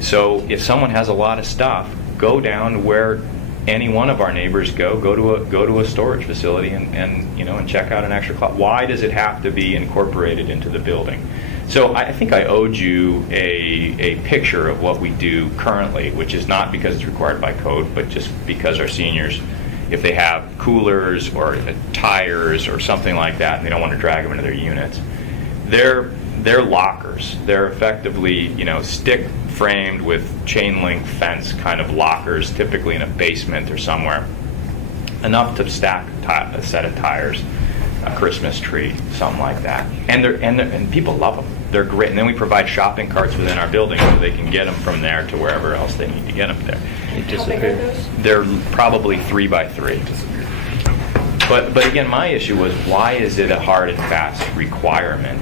So if someone has a lot of stuff, go down where any one of our neighbors go to a storage facility and check out an extra closet. Why does it have to be incorporated into the building? So I think I owed you a picture of what we do currently, which is not because it's required by code, but just because our seniors if they have coolers or tires or something like that, and they don't want to drag them into their units, they're lockers. They're effectively, stick framed with chain link fence kind of lockers, typically in a basement or somewhere, enough to stack a set of tires, a Christmas tree, something like that. And people love them. They're great. And then we provide shopping carts within our building so they can get them from there to wherever else they need to get them there. How big are those? They're probably 3 by 3. But again, my issue was, why is it a hard and fast requirement?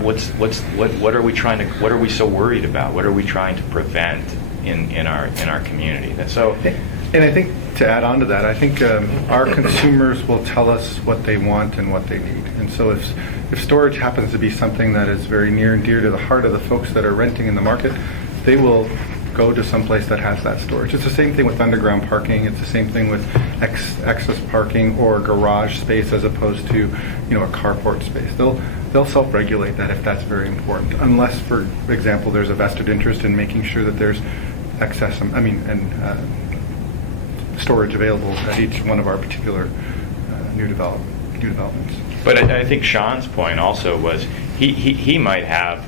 What are we trying to? What are we so worried about? What are we trying to prevent in our community? And I think to add on to that, I think our consumers will tell us what they want and what they need. And so if storage happens to be something that is very near and dear to the heart of the folks that are renting in the market, they will go to some place that has that storage. It's the same thing with underground parking. It's the same thing with excess parking or garage space as opposed to, a carport space. They'll self-regulate that if that's very important, unless, for example, there's a vested interest in making sure that there's storage available at each one of our particular new developments. But I think Sean's point also was he might have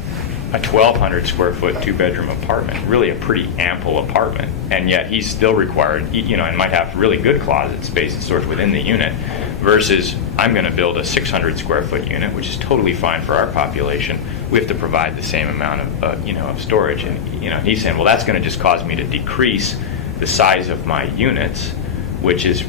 a 1,200 square foot 2-bedroom apartment, really a pretty ample apartment, and yet he's still required, and might have really good closet space and storage within the unit, versus I'm going to build a 600 square foot unit, which is totally fine for our population. We have to provide the same amount of storage, and he's saying, well, that's going to just cause me to decrease the size of my units, which is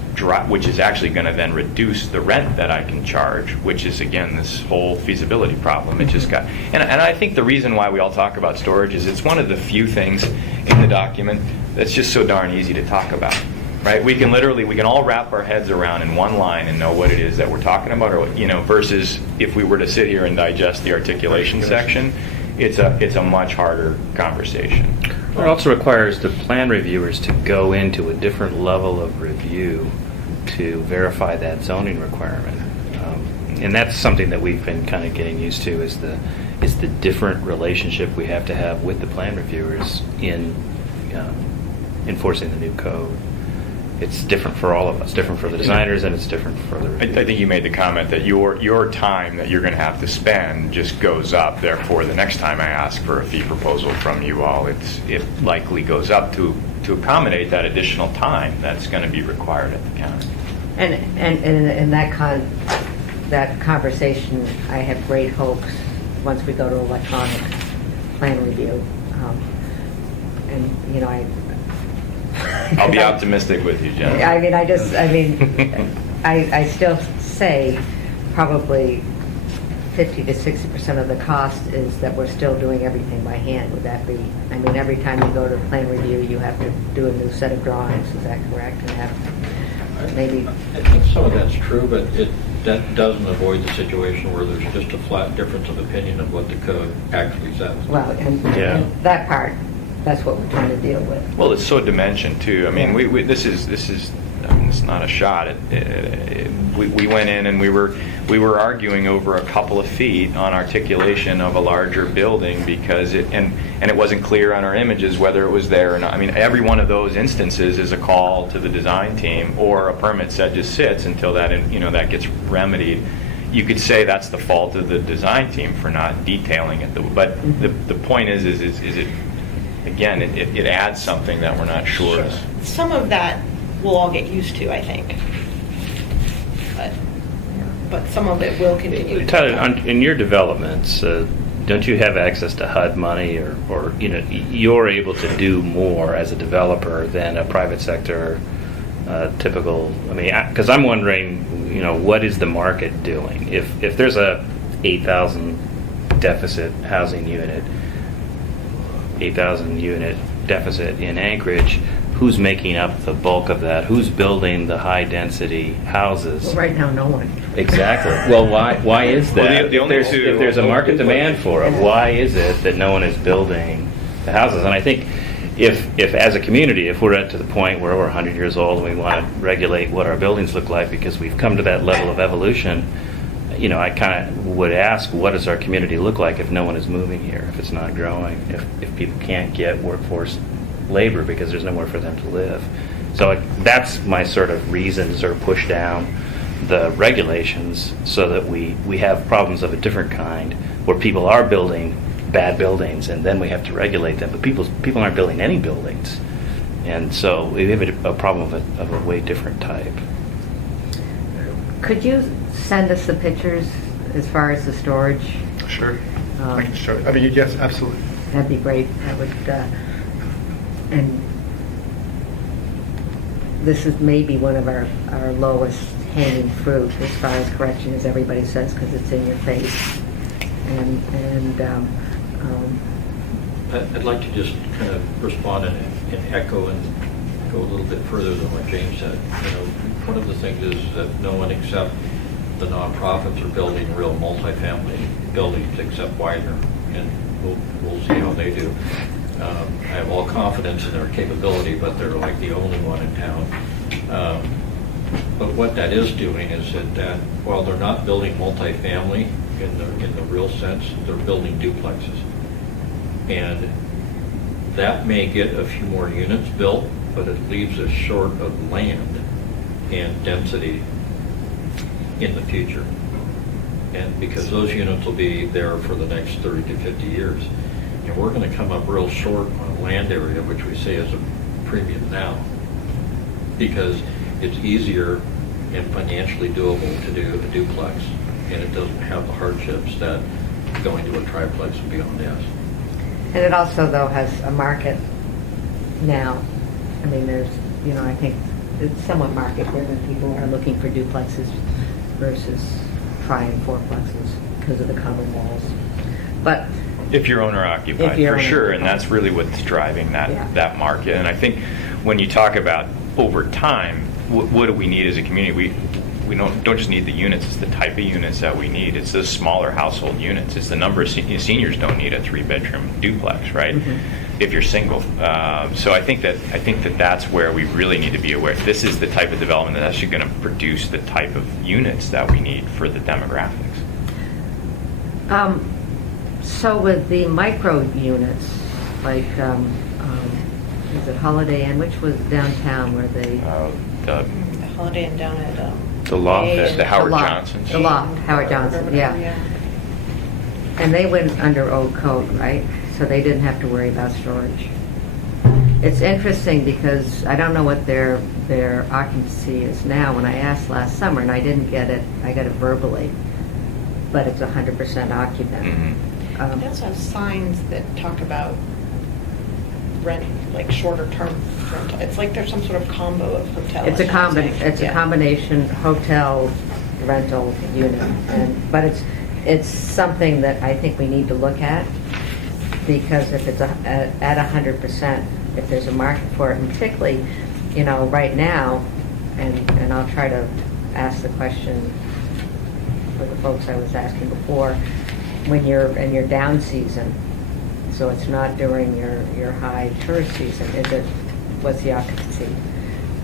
actually going to then reduce the rent that I can charge, which is, again, this whole feasibility problem. It just got, and I think the reason why we all talk about storage is it's one of the few things in the document that's just so darn easy to talk about, right? We can all wrap our heads around in one line and know what it is that we're talking about, or versus if we were to sit here and digest the articulation section, it's a much harder conversation. It also requires the plan reviewers to go into a different level of review to verify that zoning requirement. And that's something that we've been kind of getting used to, is the different relationship we have to have with the plan reviewers in enforcing the new code. It's different for all of us, different for the designers, and it's different for the reviewers. I think you made the comment that your time that you're going to have to spend just goes up. Therefore, the next time I ask for a fee proposal from you all, it likely goes up to accommodate that additional time that's going to be required at the county. And in that conversation, I have great hopes once we go to electronic plan review. I'll be optimistic with you, Jen. I still say probably 50 to 60% of the cost is that we're still doing everything by hand. Would that be, every time you go to plan review, you have to do a new set of drawings. Is that correct? And have maybe. I think some of that's true, but that doesn't avoid the situation where there's just a flat difference of opinion of what the code actually says. Well, and that part, that's what we're trying to deal with. Well, it's so dimensioned too. This is it's not a shot. We went in and we were arguing over a couple of feet on articulation of a larger building because it wasn't clear on our images whether it was there or not. Every one of those instances is a call to the design team or a permit set just sits until that that gets remedied. You could say that's the fault of the design team for not detailing it, but the point is it. Again, it adds something that we're not sure. Sure. Some of that we'll all get used to, I think. But some of it will continue. Tyler, in your developments, don't you have access to HUD money, or you're able to do more as a developer than a private sector typical? Because I'm wondering, what is the market doing? If there's a 8,000 deficit housing unit, 8,000 unit deficit in Anchorage, who's making up the bulk of that? Who's building the high density houses? Well, right now, no one. Exactly. Well, why is that? Well, if there's a market demand for it, why is it that no one is building the houses? And I think if as a community, if we're at to the point where we're 100 years old and we want to regulate what our buildings look like because we've come to that level of evolution, I kind of would ask, what does our community look like if no one is moving here, if it's not growing, if people can't get workforce labor because there's nowhere for them to live? So like, that's my sort of reason to sort of push down the regulations so that we have problems of a different kind where people are building bad buildings and then we have to regulate them, but people aren't building any buildings. And so we have a problem of a way different type. Could you send us the pictures as far as the storage? Sure. I can show you. I mean, yes, absolutely. That'd be great. That would, and this is maybe one of our lowest hanging fruit as far as correction, as everybody says, because it's in your face. And I'd like to just kind of respond and echo and go a little bit further than what James said. You know, one of the things is that no one except the nonprofits are building real multifamily buildings except Widener, and we'll see how they do. I have all confidence in their capability, but they're like the only one in town. But what that is doing is that while they're not building multifamily in the real sense, they're building duplexes. And that may get a few more units built, but it leaves us short of land and density in the future. And because those units will be there for the next 30 to 50 years. And we're going to come up real short on land area, which we say is a premium now, because it's easier and financially doable to do a duplex, and it doesn't have the hardships that going to a triplex and beyond has. And it also, though, has a market now. I mean, there's, you know, I think it's somewhat market-driven. People are looking for duplexes versus tri- and fourplexes because of the common walls. But If you're owner occupied, If you're for sure, owner and that's really what's driving that, Yeah. that market. And I think when you talk about over time, what do we need as a community? We don't just need the units, it's the type of units that we need. It's the smaller household units. It's the number of seniors don't need a 3-bedroom duplex, right? If you're single. So I think that that's where we really need to be aware. This is the type of development that's actually going to produce the type of units that we need for the demographics. so with the micro units, like, is it Holiday Inn, which was downtown where they... The Holiday Inn down at, The loft. the Howard The Loft. Johnsons. The Loft, Howard Johnson, yeah. And they went under old code, right? So they didn't have to worry about storage. It's interesting because I don't know what their occupancy is now. When I asked last summer, and I didn't get it, I got it verbally, but it's 100% occupant. Mhm. They also have signs that talk about rent, like shorter term rental. It's like there's some sort of combo of hotel. It's a and housing. it's a Yeah. combination hotel rental unit, but it's something that I think we need to look at, because if it's at 100%, if there's a market for it, and particularly, you know, right now, and I'll try to ask the question for the folks I was asking before, when you're in your down season, so it's not during your high tourist season, what's the occupancy?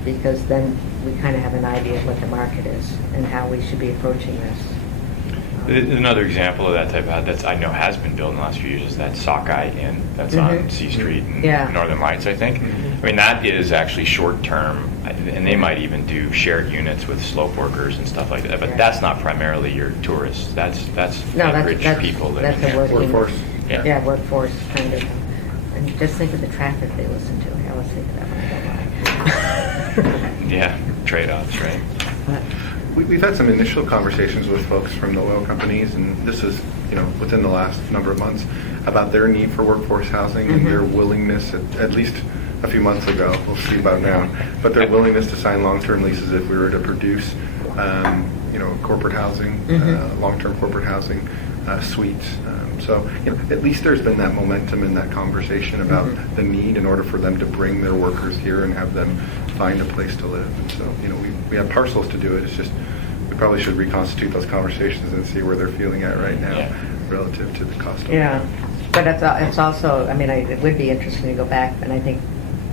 Because then we kind of have an idea of what the market is and how we should be approaching this. Another example of that type of that I know has been built in the last few years is that Sockeye Inn that's on C Street in Yeah. Northern Lights, I think. I mean, that is actually short term, and they might even do shared units with slope workers and stuff like that. But Yeah. that's not primarily your tourists. That's No, rich people living that's a there. working, Workforce. Yeah, workforce kind of. And just think of the traffic they listen to. I always think of that when I go by. Yeah, trade-offs, right? But, We've had some initial conversations with folks from the oil companies, and this is, you know, within the last number of months, about their need for workforce housing and their willingness, at least a few months ago, we'll see about now, but their willingness to sign long-term leases if we were to produce, you know, corporate housing, long-term corporate housing suites. So, you know, at least there's been that momentum in that conversation about the need in order for them to bring their workers here and have them find a place to live. And so, you know, we have parcels to do it. It's just, we probably should reconstitute those conversations and see where they're feeling at right now Yeah. relative to the cost of yeah, but it's also, I mean, it would be interesting to go back, and I think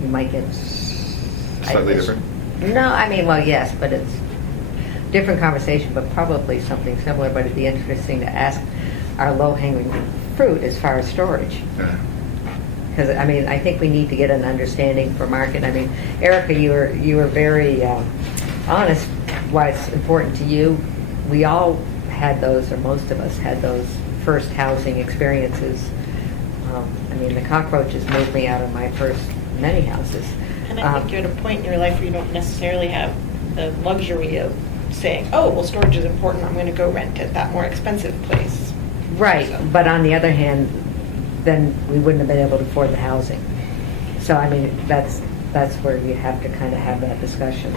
you might get... Slightly different? No, I mean, well, yes, but it's different conversation, but probably something similar, but it'd be interesting to ask our low-hanging fruit as far as storage. Yeah. Because, I mean, I think we need to get an understanding for market. I mean, Erica, you were very honest why it's important to you. We all had those, or most of us had those first housing experiences. I mean, the cockroaches moved me out of my first many houses. And I think you're at a point in your life where you don't necessarily have the luxury of saying, oh, well, storage is important, I'm going to go rent at that more expensive place. Right, So- but on the other hand, then we wouldn't have been able to afford the housing. So, I mean, that's where you have to kind of have that discussion.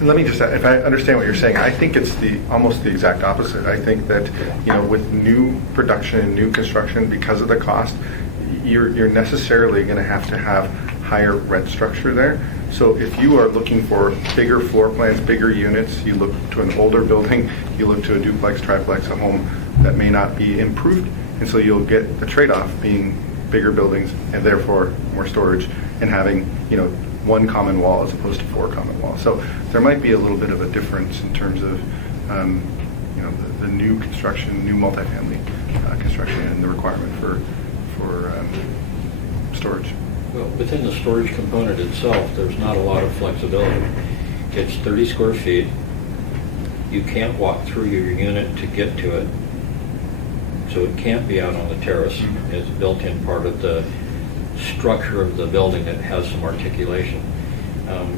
Let me just, if I understand what you're saying, I think it's almost the exact opposite. I think that, with new production, new construction, because of the cost, you're necessarily going to have higher rent structure there. So if you are looking for bigger floor plans, bigger units, you look to an older building, you look to a duplex, triplex, a home that may not be improved, and so you'll get the trade-off being bigger buildings and therefore more storage and having, one common wall as opposed to 4 common walls. So there might be a little bit of a difference in terms of, the new construction, new multifamily construction and the requirement for storage. Well, within the storage component itself, there's not a lot of flexibility. It's 30 square feet. You can't walk through your unit to get to it, so it can't be out on the terrace. It's a built-in part of the structure of the building that has some articulation.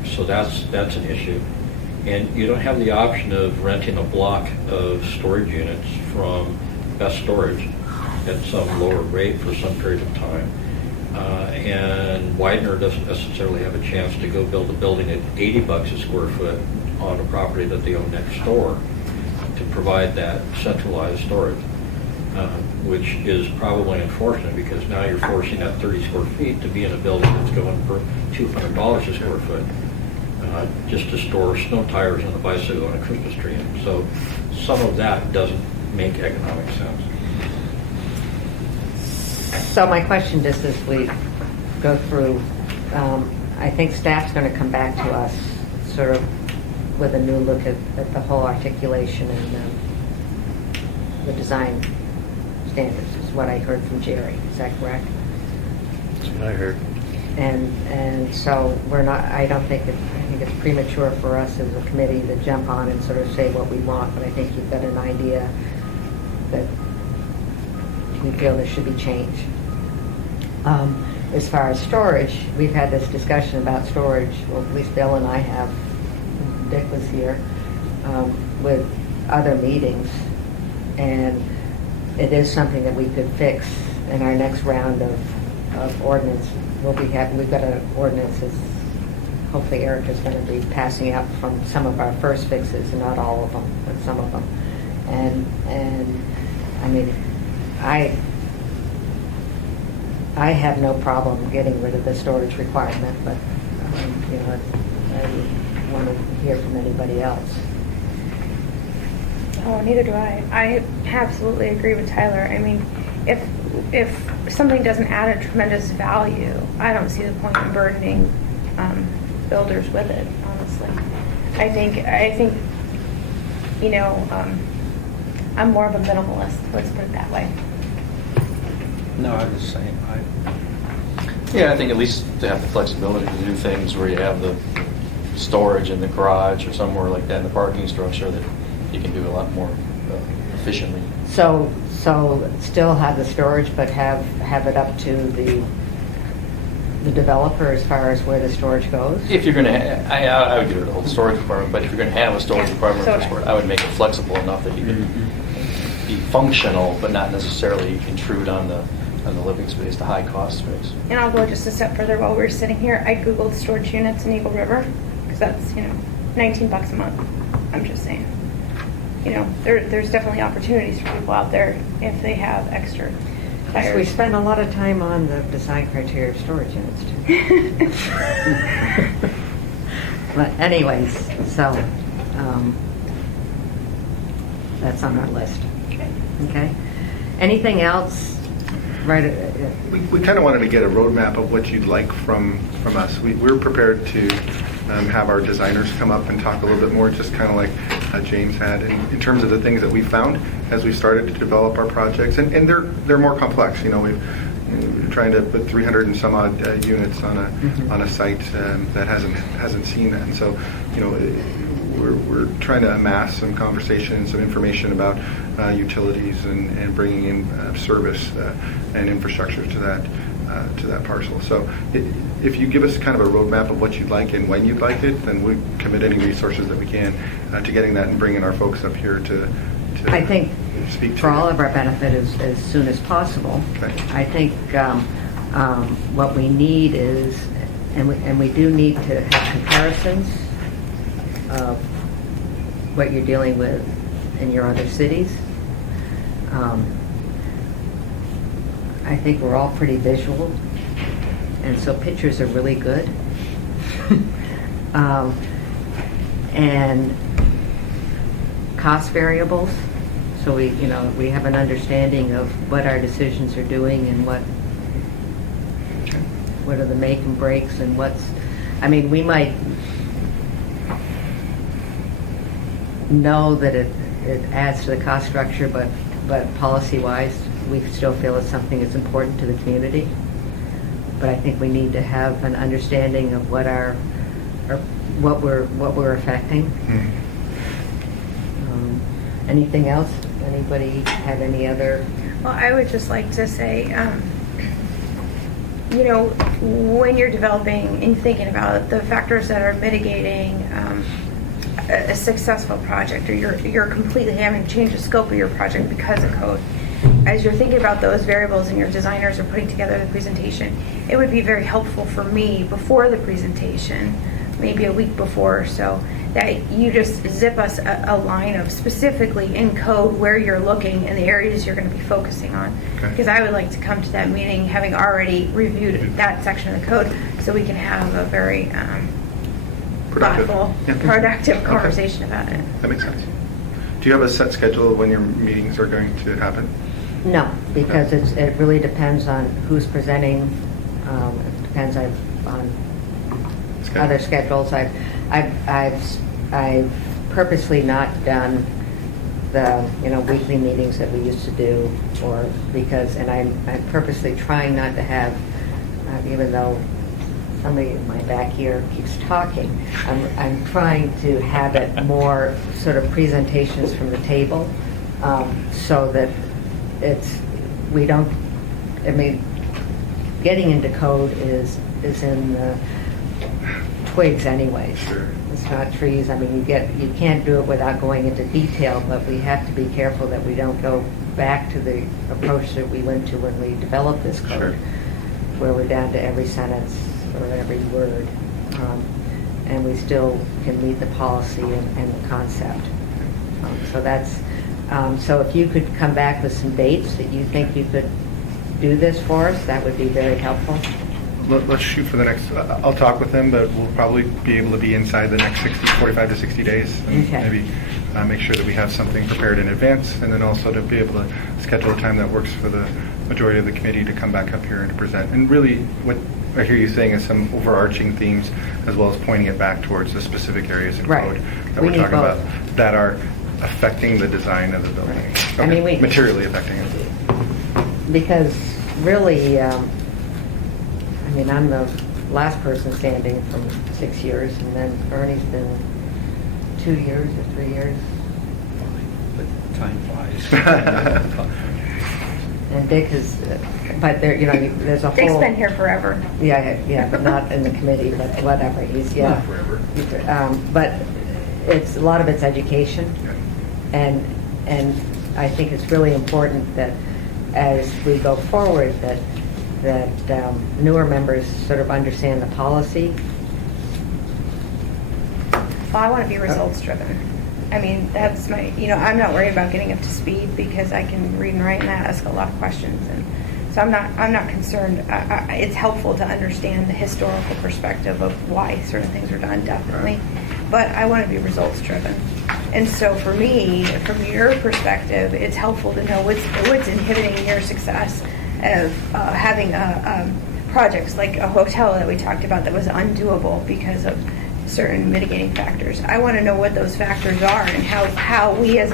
So that's an issue. And you don't have the option of renting a block of storage units from Best Storage at some lower rate for some period of time. And Widener doesn't necessarily have a chance to go build a building at $80 a square foot on a property that they own next door to provide that centralized storage, which is probably unfortunate because now you're forcing that 30 square feet to be in a building that's going for $200 a square foot just to store snow tires on a bicycle and a Christmas tree. So some of that doesn't make economic sense. So my question just as we go through, I think staff's going to come back to us sort of with a new look at the whole articulation and the design standards is what I heard from Jerry. Is that correct? That's what I heard. And so I think it's premature for us as a committee to jump on and sort of say what we want, but I think you've got an idea that we feel there should be change. As far as storage, we've had this discussion about storage, well, at least Bill and I have, Dick was here, with other meetings, and it is something that we could fix in our next round of ordinance. We've got an ordinance that's hopefully Erica's going to be passing out from some of our first fixes, not all of them, but some of them. And I mean, I have no problem getting rid of the storage requirement, but I would want to hear from anybody else. Oh, neither do I. I absolutely agree with Tyler. I mean, if something doesn't add a tremendous value, I don't see the point in burdening builders with it, honestly. I think I'm more of a minimalist, let's put it that way. No, I'm just saying. I think at least to have the flexibility to do things where you have the storage in the garage or somewhere like that in the parking structure that you can do a lot more efficiently. So still have the storage, but have it up to the developer as far as where the storage goes? If you're going to, I would give it a whole storage requirement, but if you're going to have a storage requirement for storage, I would make it flexible enough that you can be functional, but not necessarily intrude on the living space, the high cost space. And I'll go just a step further. While we were sitting here, I Googled storage units in Eagle River, because that's, $19 a month. I'm just saying. There's definitely opportunities for people out there if they have extra Yes, we tires. spend a lot of time on the design criteria of storage units too. But anyways, so that's on our list. Okay. Anything else? Right. We kind of wanted to get a roadmap of what you'd like from us. We're prepared to have our designers come up and talk a little bit more, just kind of like James had, in terms of the things that we found as we started to develop our projects. And they're more complex. We're trying to put 300 and some odd units on a site that hasn't seen that. And so, we're trying to amass some conversation, some information about utilities and bringing in service and infrastructure to that parcel. So if you give us kind of a roadmap of what you'd like and when you'd like it, then we commit any resources that we can to getting that and bringing our folks up here to I think speak to for all you. of our benefit as soon as possible. Okay. I think what we need is, and we do need to have comparisons of what you're dealing with in your other cities. I think we're all pretty visual, and so pictures are really good. And cost variables, so we have an understanding of what our decisions are doing and what are the make and breaks and we might know that it adds to the cost structure, but policy-wise, we still feel it's something that's important to the community. But I think we need to have an understanding of what we're affecting. Anything else? Anybody have any other? Well, I would just like to say, when you're developing and thinking about the factors that are mitigating a successful project, or you're completely having to change the scope of your project because of code, as you're thinking about those variables and your designers are putting together the presentation, it would be very helpful for me before the presentation, maybe a week before or so, that you just zip us a line of specifically in code where you're looking and the areas you're going to be focusing on. Okay. Because I would like to come to that meeting having already reviewed that section of the code, so we can have a very thoughtful, productive conversation about it. That makes sense. Do you have a set schedule of when your meetings are going to happen? No, because it really depends on who's presenting. It depends on other schedules. I've purposely not done the weekly meetings that we used to do, and I'm purposely trying not to have, even though somebody in my back here keeps talking, I'm trying to have it more sort of presentations from the table, so that getting into code is in the twigs anyways. Sure. It's not trees. You can't do it without going into detail, but we have to be careful that we don't go back to the approach that we went to when we developed this code, Sure. where we're down to every sentence or every word, and we still can meet the policy and the concept. So if you could come back with some dates that you think you could do this for us, that would be very helpful. Let's shoot for the next, I'll talk with them, but we'll probably be able to be inside the next 45 to 60 days. And Okay. maybe make sure that we have something prepared in advance, and then also to be able to schedule a time that works for the majority of the committee to come back up here and to present. And really, what I hear you saying is some overarching themes, as well as pointing it back towards the specific areas in Right. code that We we're need talking both. about that are affecting the design of the building. Right. Okay. Materially affecting it. Because really, I'm the last person standing from 6 years, and then Ernie's been 2 years or 3 years, But time flies. and Dick is, but there's a whole. Dick's been here forever. Yeah, but not in the committee, but whatever, Not forever. But a lot of it's education, and I think it's really important that as we go forward, that newer members sort of understand the policy. Well, I want to be results driven. That's my, I'm not worried about getting up to speed because I can read and write and ask a lot of questions. And so I'm not concerned. It's helpful to understand the historical perspective of why certain things are done, definitely. But I want to be results driven. And so for me, from your perspective, it's helpful to know what's inhibiting your success of having projects like a hotel that we talked about that was undoable because of certain mitigating factors. I want to know what those factors are and how we as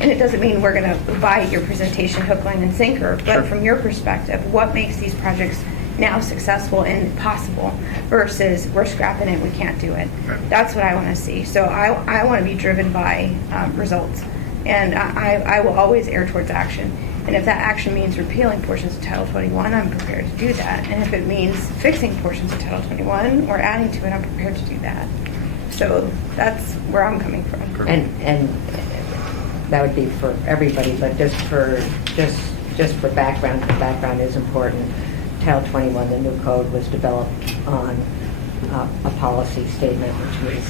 And it doesn't mean we're going to buy your presentation hook, line, and sinker, but Sure. from your perspective, what makes these projects now successful and possible versus we're scrapping it, we can't do it. Right. That's what I want to see. So I want to be driven by results. And I will always err towards action. And if that action means repealing portions of Title 21, I'm prepared to do that. And if it means fixing portions of Title 21 or adding to it, I'm prepared to do that. So that's where I'm coming from. And that would be for everybody, but just for background, because background is important. Title 21, the new code, was developed on a policy statement, which was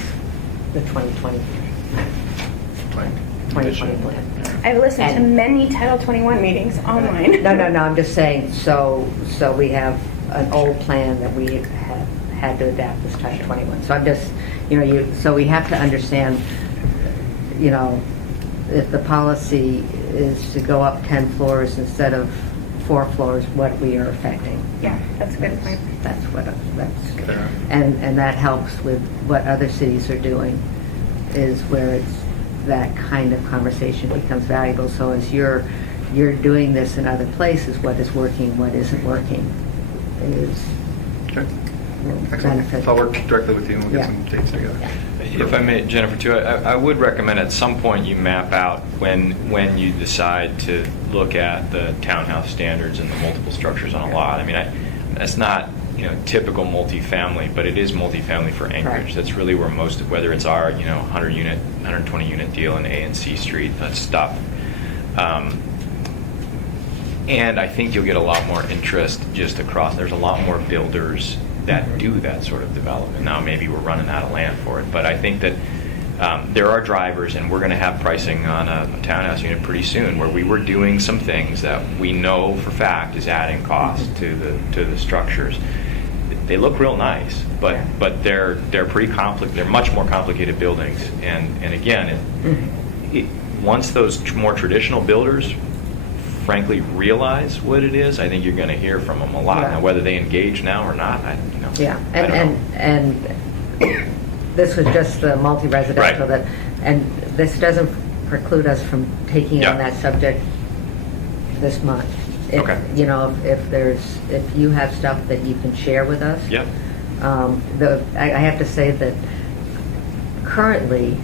the 2020 plan. I've listened to And- many Title 21 meetings online. No, I'm just saying, so we have an old plan that we have had to adapt this Title 21. So I'm just, so we have to understand, if the policy is to go up 10 floors instead of 4 floors, what we are affecting. Yeah, that's a good point. That's Fair. and that helps with what other cities are doing, is where it's that kind of conversation becomes valuable. So as you're doing this in other places, what is working, what isn't working, is Okay. Excellent. benefit. I'll work directly with you and we'll get Yeah. some dates together. If I may, Jennifer, too, I would recommend at some point you map out when you decide to look at the townhouse standards and the multiple structures on a lot. I mean, that's not typical multifamily, but it is multifamily for Anchorage. Right. That's really where most of, whether it's our 100-unit, 120-unit deal in A and C Street, that stuff. And I think you'll get a lot more interest just across. There's a lot more builders that do that sort of development. Now, maybe we're running out of land for it, but I think that there are drivers, and we're going to have pricing on a townhouse unit pretty soon, where we were doing some things that we know for fact is adding cost to the structures. They look real nice, but they're pretty complicated. They're much more complicated buildings, and again, once those more traditional builders frankly realize what it is, I think you're going to hear from them a lot. Yeah. Now, whether they engage now or not, Yeah, I don't know. and this was just the multi-residential, Right. and this doesn't preclude us from taking on Yeah. that subject this month. If, Okay. If you have stuff that you can share with us. Yep. I have to say that currently,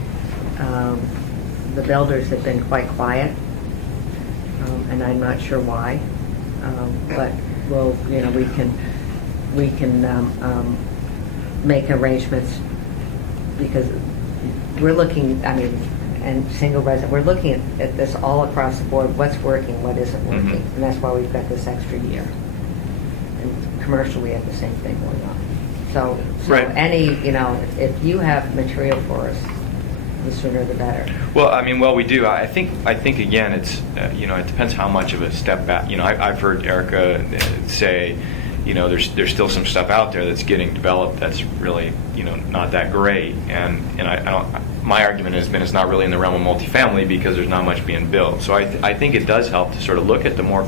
the builders have been quite quiet, and I'm not sure why, but we can make arrangements, because we're looking, and single resident, we're looking at this all across the board, what's working, what isn't working, Mhm. and that's why we've got this extra year. And commercially, we have the same thing going on. So Right. if you have material for us, the sooner the better. Well, we do. I think again, it's it depends how much of a step back. I've heard Erica say, there's still some stuff out there that's getting developed that's really not that great, and I don't. My argument has been it's not really in the realm of multifamily because there's not much being built. So I think it does help to sort of look at the more.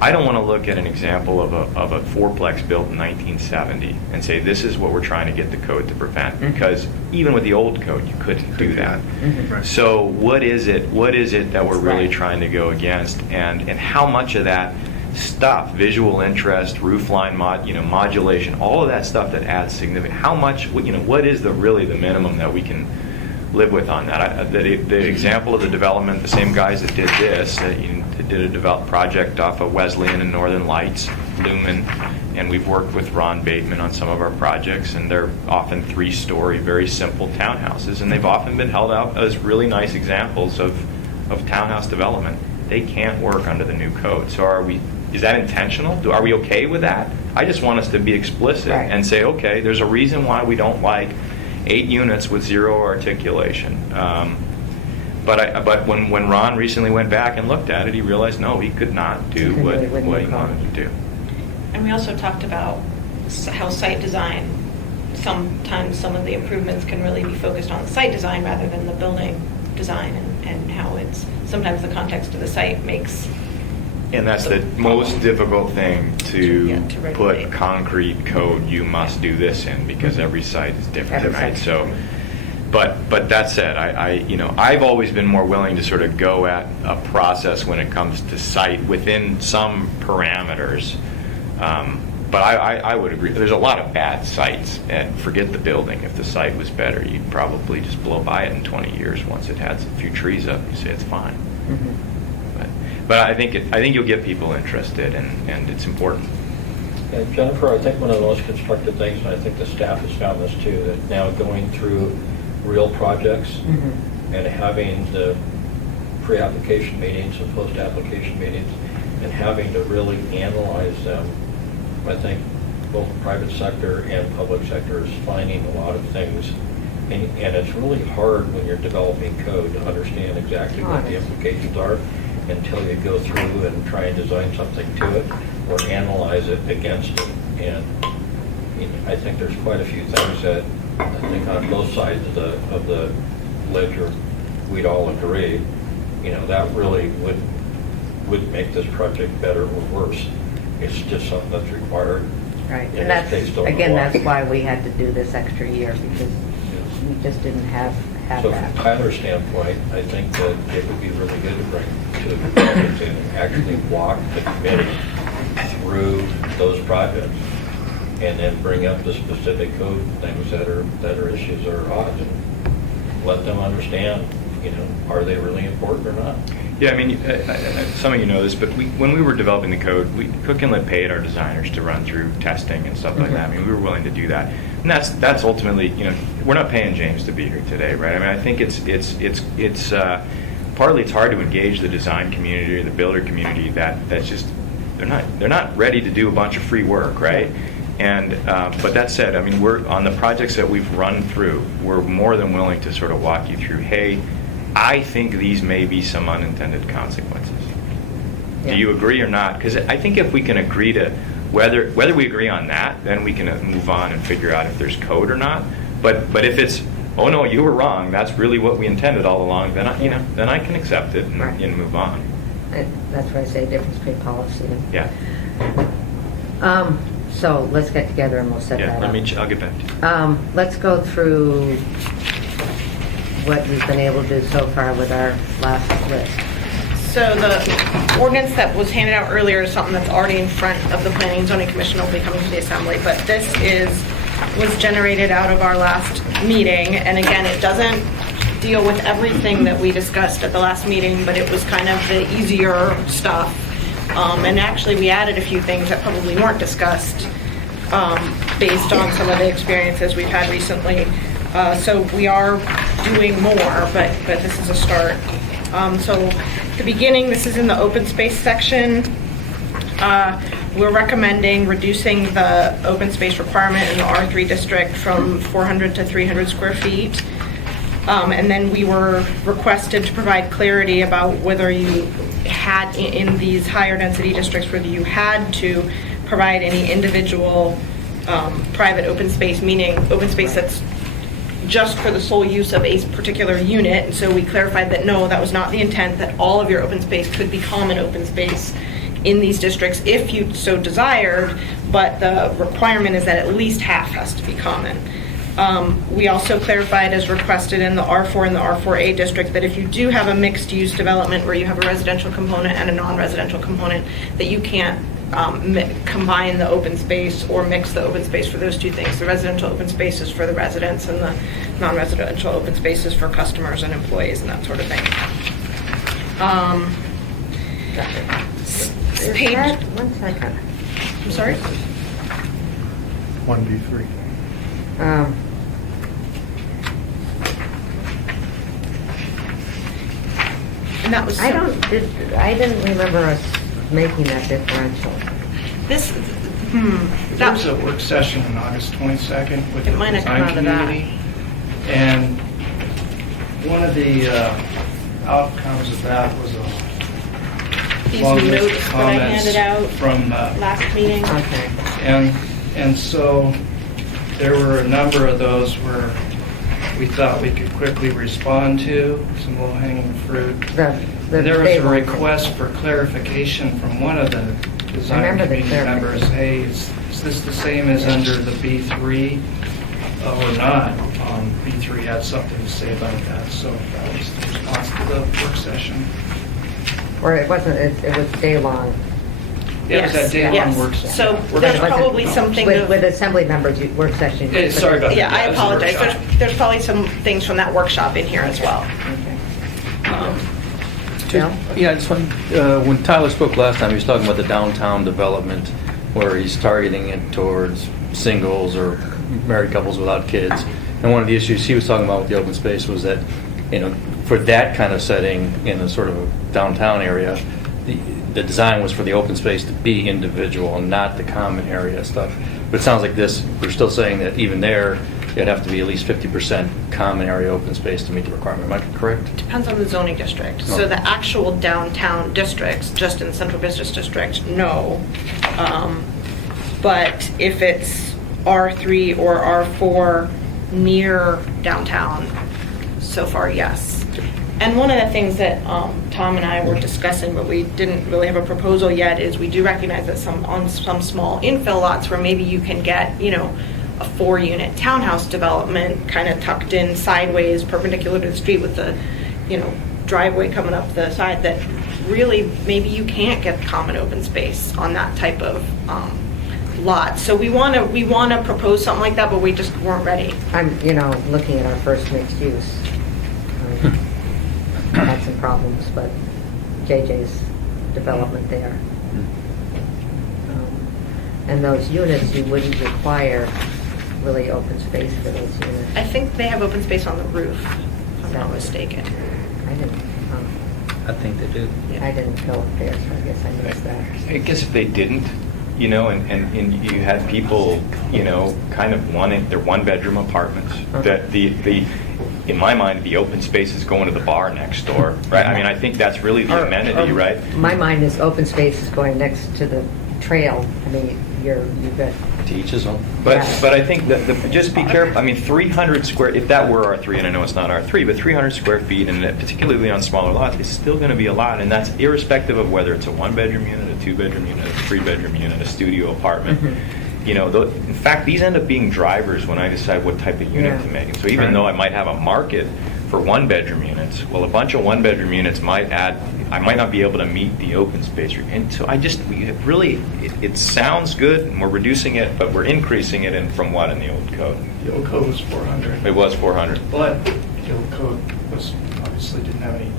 I don't want to look at an example of a fourplex built in 1970 and say this is what we're trying to get the code to prevent, because even with the old code you couldn't do that. Right. So what is it that we're really Right. trying to go against, and how much of that stuff, visual interest, roof line modulation, all of that stuff that adds significant, how much, what is really the minimum that we can live with on that? The example of the development, the same guys that did this, did a project off of Wesleyan and Northern Lights, Lumen, and we've worked with Ron Bateman on some of our projects, and they're often 3-story, very simple townhouses, and they've often been held out as really nice examples of townhouse development. They can't work under the new code. So is that intentional? Are we okay with that? I just want us to be explicit Right. and say, okay, there's a reason why we don't like 8 units with 0 articulation. But when Ron recently went back and looked at it, he realized, no, he could not do what he wanted to do. And we also talked about how site design, sometimes some of the improvements can really be focused on site design rather than the building design, and how it's, sometimes the context of the site makes. And that's the most difficult thing to Yeah, to put regulate. concrete code, you must do this in, because every site is different, Every right? site's So But that said, I've always been more willing to sort of go at a process when it comes to site within some parameters. But I would agree, there's a lot of bad sites, and forget the building. If the site was better, you'd probably just blow by it in 20 years once it has a few trees up. You say it's fine. But I think you'll get people interested, and it's important. And Jennifer, I think one of the most constructive things, and I think the staff has found this too, that now going through real projects and having the pre-application meetings and post-application meetings and having to really analyze them, I think both private sector and public sector is finding a lot of things. And it's really hard when you're developing code to understand exactly what the implications are until you go through and try and design something to it or analyze it against it. And I think there's quite a few things that I think on both sides of the ledger we'd all agree, that really would make this project better or worse. It's just something that's required. Right, In and this case, that's, don't again, apply. that's why we had to do this extra year, because we just didn't have So that. from Tyler's standpoint, I think that it would be really good to bring two projects in and actually walk the committee through those projects and then bring up the specific code things that are issues or odds and let them understand, are they really important or not? Yeah, I mean, some of you know this, but when we were developing the code, Cook Inlet paid our designers to run through testing and stuff like that. I mean, we were willing to do that, and that's ultimately, we're not paying James to be here today, right? I mean, I think it's partly it's hard to engage the design community or the builder community that's just they're not ready to do a bunch of free work, right? And but that said, I mean, we're on the projects that we've run through, we're more than willing to sort of walk you through. Hey, I think these may be some unintended consequences. Yeah. Do you agree or not? Because I think if we can agree to whether we agree on that, then we can move on and figure out if there's code or not. But if it's, oh no, you were wrong, that's really what we intended all along, then I can accept it and move on. That's why I say difference between policy and. Yeah. So let's get together and we'll set Yeah. that up. I'll get back to you. Let's go through what we've been able to do so far with our last list. So the ordinance that was handed out earlier is something that's already in front of the Planning and Zoning Commission, will be coming to the Assembly, but this was generated out of our last meeting, and again, it doesn't deal with everything that we discussed at the last meeting, but it was kind of the easier stuff. And actually, we added a few things that probably weren't discussed based on some of the experiences we've had recently. So we are doing more, but this is a start. So the beginning, this is in the open space section. We're recommending reducing the open space requirement in the R3 district from 400 to 300 square feet. And then we were requested to provide clarity about whether you had, in these higher density districts, whether you had to provide any individual private open space, meaning open space that's just for the sole use of a particular unit. And so we clarified that no, that was not the intent, that all of your open space could be common open space in these districts if you so desired, but the requirement is that at least half has to be common. We also clarified, as requested in the R4 and the R4A district, that if you do have a mixed-use development where you have a residential component and a non-residential component, that you can't combine the open space or mix the open space for those two things. The residential open space is for the residents, and the non-residential open space is for customers and employees and that sort of thing. Page. One second. I'm sorry? 1B3. And that was. I didn't remember us making that differential. This. There was a work session on August 22nd with It the might have come design out of that. community. And one of the outcomes of that was a These long list of notes that I comments handed out from last meeting. Okay. And so there were a number of those where we thought we could quickly respond to, some low-hanging fruit. The There was a table. request for clarification from one of the design remember the committee members. Hey, is this the same as under the B3 or not? B3 had something to say about that, so that was the response to the work session. Or it wasn't, it was day-long. Yeah, it was that day-long Yes. work session. So Work there's session. probably something to. With assembly members, work session. Sorry about that. Yeah, I That was a apologize. workshop. There's probably some things from that workshop in here as well. Okay. Bill? Yeah, I just want, when Tyler spoke last time, he was talking about the downtown development where he's targeting it towards singles or married couples without kids. And one of the issues he was talking about with the open space was that, for that kind of setting in a sort of a downtown area, the design was for the open space to be individual and not the common area stuff. But it sounds like this, we're still saying that even there, it'd have to be at least 50% common area open space to meet the requirement. Am I correct? Depends on the zoning district. So No. the actual downtown districts, just in the central business district, no. But if it's R3 or R4 near downtown, so far, yes. And one of the things that Tom and I were discussing, but we didn't really have a proposal yet, is we do recognize that on some small infill lots where maybe you can get, a 4-unit townhouse development kind of tucked in sideways, perpendicular to the street with the, driveway coming up the side, that really maybe you can't get common open space on that type of lot. So we want to propose something like that, but we just weren't ready. I'm, looking at our first mixed use. Had some problems, but JJ's development there. And those units, you wouldn't require really open space for those units. I think they have open space on the roof, if I'm not mistaken. I didn't, I think they do. I didn't go up there, so I guess I missed that. I guess if they didn't, and you had people, kind of wanting their one-bedroom apartments, that the in my mind, the open space is going to the bar next door, right? I mean, I think that's really the amenity, right? My mind is open space is going next to the trail. I mean, you've got. To each his own. But Yeah. but I think that just be careful. I mean, 300 square. If that were R3, and I know it's not R3, but 300 square feet, and particularly on smaller lots, is still going to be a lot, and that's irrespective of whether it's a 1-bedroom unit, a 2-bedroom unit, a 3-bedroom unit, a studio apartment. In fact, these end up being drivers when I decide what type of unit Yeah. to make. And so even though I might have a market for 1-bedroom units, well, a bunch of 1-bedroom units I might not be able to meet the open space. And so it sounds good, and we're reducing it, but we're increasing it from what in the old code? The old code was 400. It was 400. But the old code obviously didn't have any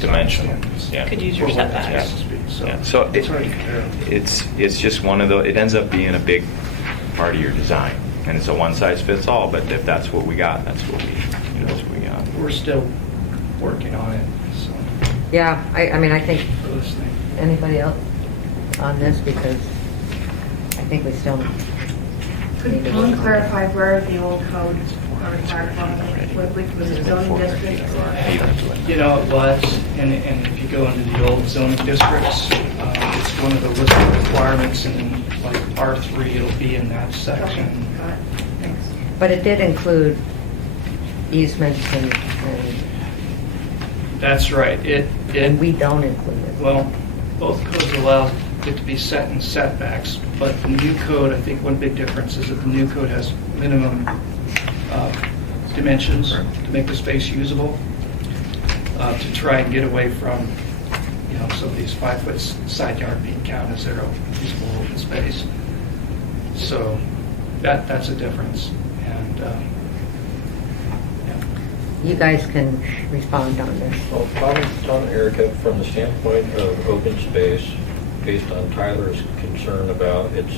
Dimensional, standards yeah. Could use your for what setbacks. it has to be, So Yeah, so it's already comparable. it's just one of those, it ends up being a big part of your design. And it's a one-size-fits-all, but if that's what we got, that's what we got. We're still working on it, so, Yeah, I mean, I think for this thing. anybody else on this, because I think we still need Could to Tom work on clarify where the old code required from, which was it zoning district or? It was, and if you go into the old zoning districts, it's one of the listed requirements, and like R3, it'll be in that section. Okay, got it. Thanks. But it did include easements and That's right. and we don't include it. Well, both codes allow it to be set in setbacks, but the new code, I think one big difference is that the new code has minimum dimensions to make the space usable, to try and get away from, some of these 5-foot side yard being counted as zero usable open space. So that's a difference, and yeah. You guys can respond on this. Well, Tom and Erica, from the standpoint of open space, based on Tyler's concern about it's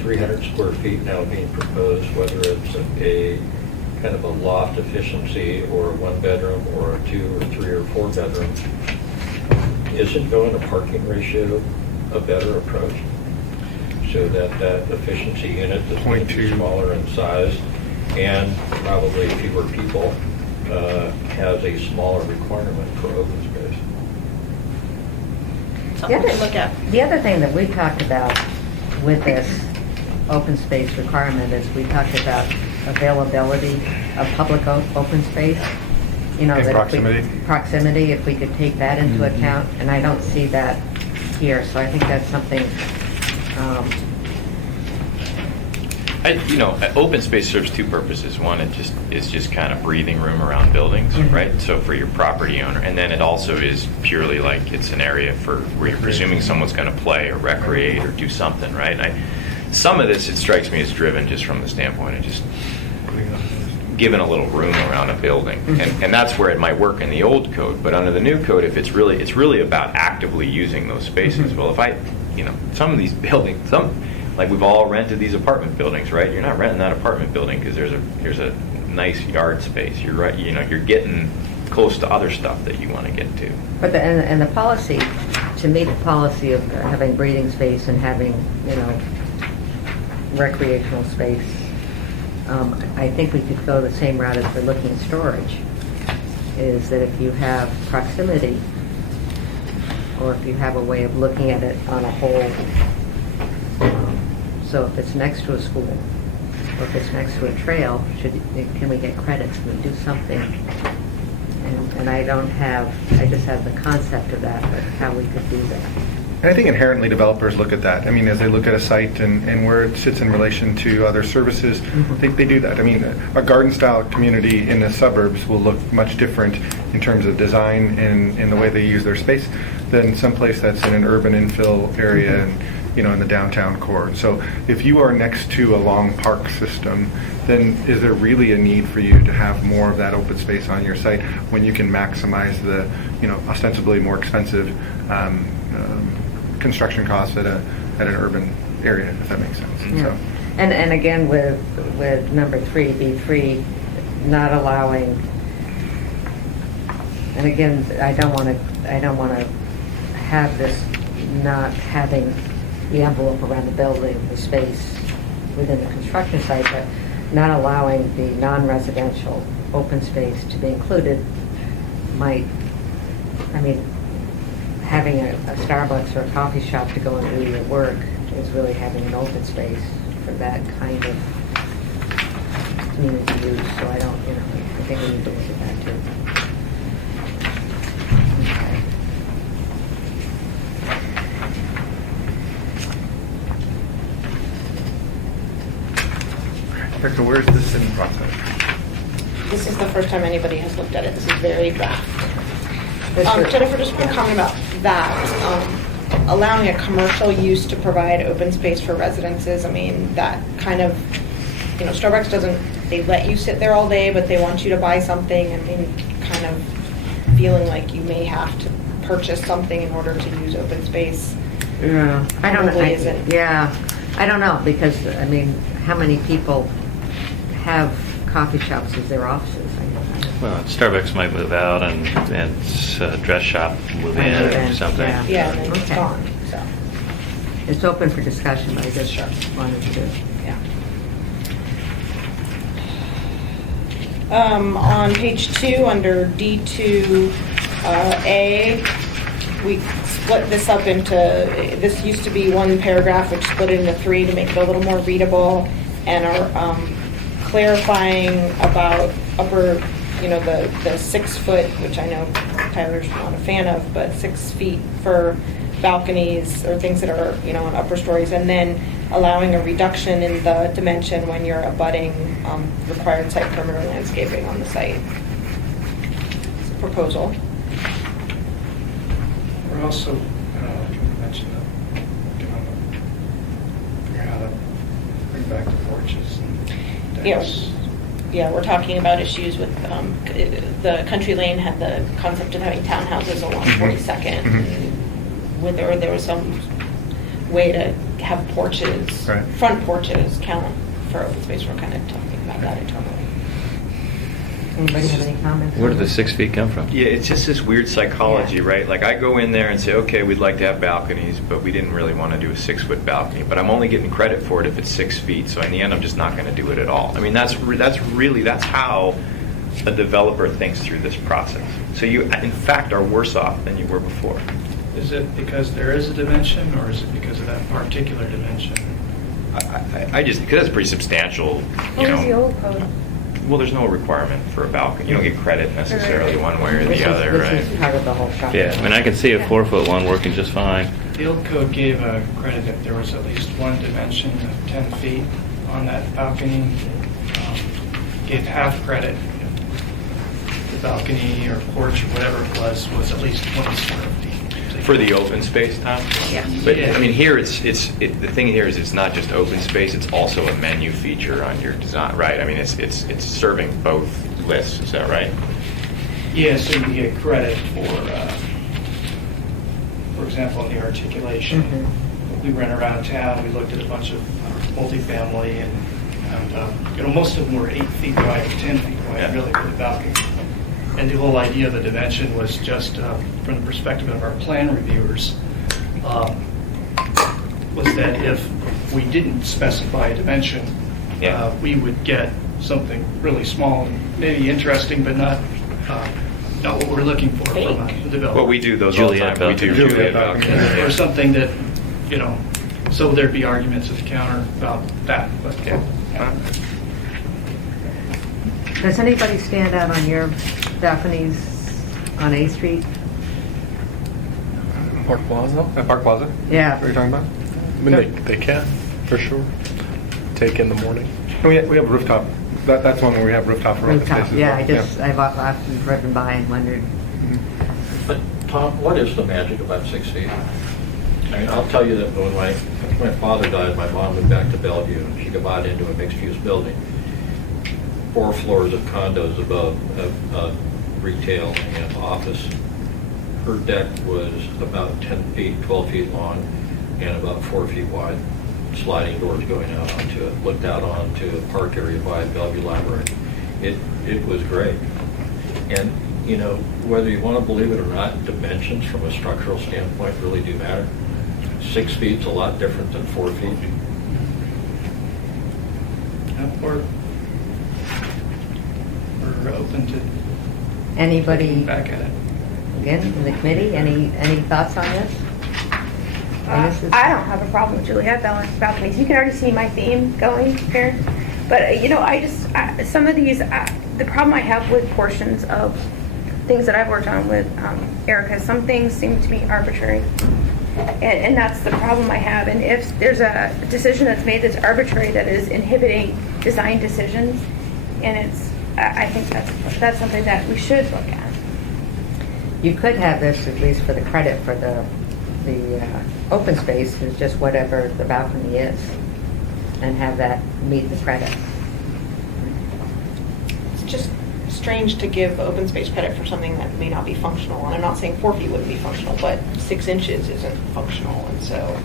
300 square feet now being proposed, whether it's a kind of a loft efficiency or a 1-bedroom or a 2 or 3 or 4-bedroom, isn't going to parking ratio a better approach? So that efficiency unit that's going to be 0.2. smaller in size and probably fewer people has a smaller requirement for open space. Something to look at. The other thing that we talked about with this open space requirement is we talked about availability of public open space. And That if we- proximity. Proximity, if we could take that into account, and I don't see that here, so I think that's something Open space serves two purposes. One, it is just kind of breathing room around buildings, right? So for your property owner, and then it also is purely like it's an area for where you're presuming someone's going to play or recreate or do something, right? And some of this, it strikes me, as driven just from the standpoint of just given a little room around a building, and that's where it might work in the old code. But under the new code, if it's really about actively using those spaces. Well, if some of these buildings, like we've all rented these apartment buildings, right? You're not renting that apartment building because there's a nice yard space. You're right. You're getting close to other stuff that you want to get to. But the policy, to me, the policy of having breathing space and having, recreational space, I think we could go the same route as we're looking at storage, is that if you have proximity, or if you have a way of looking at it on a whole, so if it's next to a school, or if it's next to a trail, can we get credits? Can we do something? And I just have the concept of that, but how we could do that. And I think inherently developers look at that. I mean, as they look at a site and where it sits in relation to other services, they do that. I mean, a garden-style community in the suburbs will look much different in terms of design and in the way they use their space than someplace that's in an urban infill area and, in the downtown core. So if you are next to a long park system, then is there really a need for you to have more of that open space on your site when you can maximize the, ostensibly more expensive construction costs at an urban area, if that makes sense? Yeah. So, and again, with number 3, B3, not allowing, and again, I don't want to have this not having the envelope around the building, the space within the construction site, but not allowing the non-residential open space to be included having a Starbucks or a coffee shop to go and do your work is really having an open space for that kind of community use. So I think we need to look at that too. Okay. Rebecca, where's this in the process? This is the first time anybody has looked at it. This is very draft. This Jennifer, just one comment about that. Allowing a commercial use to provide open space for residences, that kind of, Starbucks they let you sit there all day, but they want you to buy something, and kind of feeling like you may have to purchase something in order to use open space. Yeah, I don't know. Probably isn't. Yeah, I don't know, because, how many people have coffee shops as their offices? Well, Starbucks might move out and dress shop move in or something. Yeah, and then it's Okay. gone, so, It's open for discussion, but I just wanted to. yeah. On page 2, under D2, A, we split this up into, this used to be one paragraph, which split it into 3 to make it a little more readable, and are clarifying about upper, the 6 foot, which I know Tyler's not a fan of, but 6 feet for balconies or things that are, on upper stories, and then allowing a reduction in the dimension when you're abutting required site perimeter landscaping on the site. It's a proposal. We're also, can we mention how to bring back the porches and decks? Yeah, we're talking about issues with, the Country Lane had the concept of having townhouses along 42nd. Whether there was some way to have porches, Right. front porches count for open space. We're kind of talking about that internally. Anybody have any comments? Where did the 6 feet come from? Yeah, it's just this weird psychology, Yeah. right? Like I go in there and say, okay, we'd like to have balconies, but we didn't really want to do a 6-foot balcony. But I'm only getting credit for it if it's 6 feet. So in the end, I'm just not going to do it at all. That's how a developer thinks through this process. So you, in fact, are worse off than you were before. Is it because there is a dimension, or is it because of that particular dimension? I just, because it's pretty substantial, What was the old code? Well, there's no requirement for a balcony. You don't get credit necessarily one way or the other, This is right? part of the whole shop. Yeah, I can see a 4-foot one working just fine. The old code gave a credit if there was at least one dimension of 10 feet on that balcony, gave half credit. The balcony or porch or whatever it was at least 20 square feet. For the open space, Tom? Yeah. But, Yeah. I mean, here, the thing here is it's not just open space, it's also a menu feature on your design, right? I mean, it's serving both lists, is that right? Yeah, so you get credit for example, in the articulation. We ran around town, we looked at a bunch of multifamily, and most of them were 8 feet wide, 10 feet wide, Yeah. really, for the balcony. And the whole idea of the dimension was just from the perspective of our plan reviewers, was that if we didn't specify a dimension, Yeah. we would get something really small and maybe interesting, but not what we're looking for from a developer. Well, we do those all the Juliet time. We do balcony. Juliet balcony. Or something that, so there'd be arguments at the counter about that, but yeah. Does anybody stand out on your balconies on A Street? Park Plaza? Park Plaza? Yeah. What are you talking about? I mean, they can, for sure. Take in the morning. We have rooftop. That's one where we have rooftop for open Rooftop, spaces. yeah, Yeah. I've often driven by and wondered. But Tom, what is the magic about 6 feet? I mean, I'll tell you that when my father died, my mom moved back to Bellevue, and she got bought into a mixed-use building. 4 floors of condos above retail and office. Her deck was about 10 feet, 12 feet long, and about 4 feet wide. Sliding doors going out onto it, looked out onto a park area by Bellevue Library. It was great. And, whether you want to believe it or not, dimensions from a structural standpoint really do matter. 6 feet's a lot different than 4 feet. We're open to Anybody, looking back at it. again, in the committee, any thoughts on this? And this is- I don't have a problem with Juliet balconies. You can already see my theme going here. But, some of these, the problem I have with portions of things that I've worked on with Erica, some things seem to be arbitrary. And that's the problem I have. And if there's a decision that's made that's arbitrary, that is inhibiting design decisions, and I think that's something that we should look at. You could have this, at least for the credit for the open space, is just whatever the balcony is, and have that meet the credit. It's just strange to give open space credit for something that may not be functional. And I'm not saying 4 feet wouldn't be functional, but 6 inches isn't functional. And so,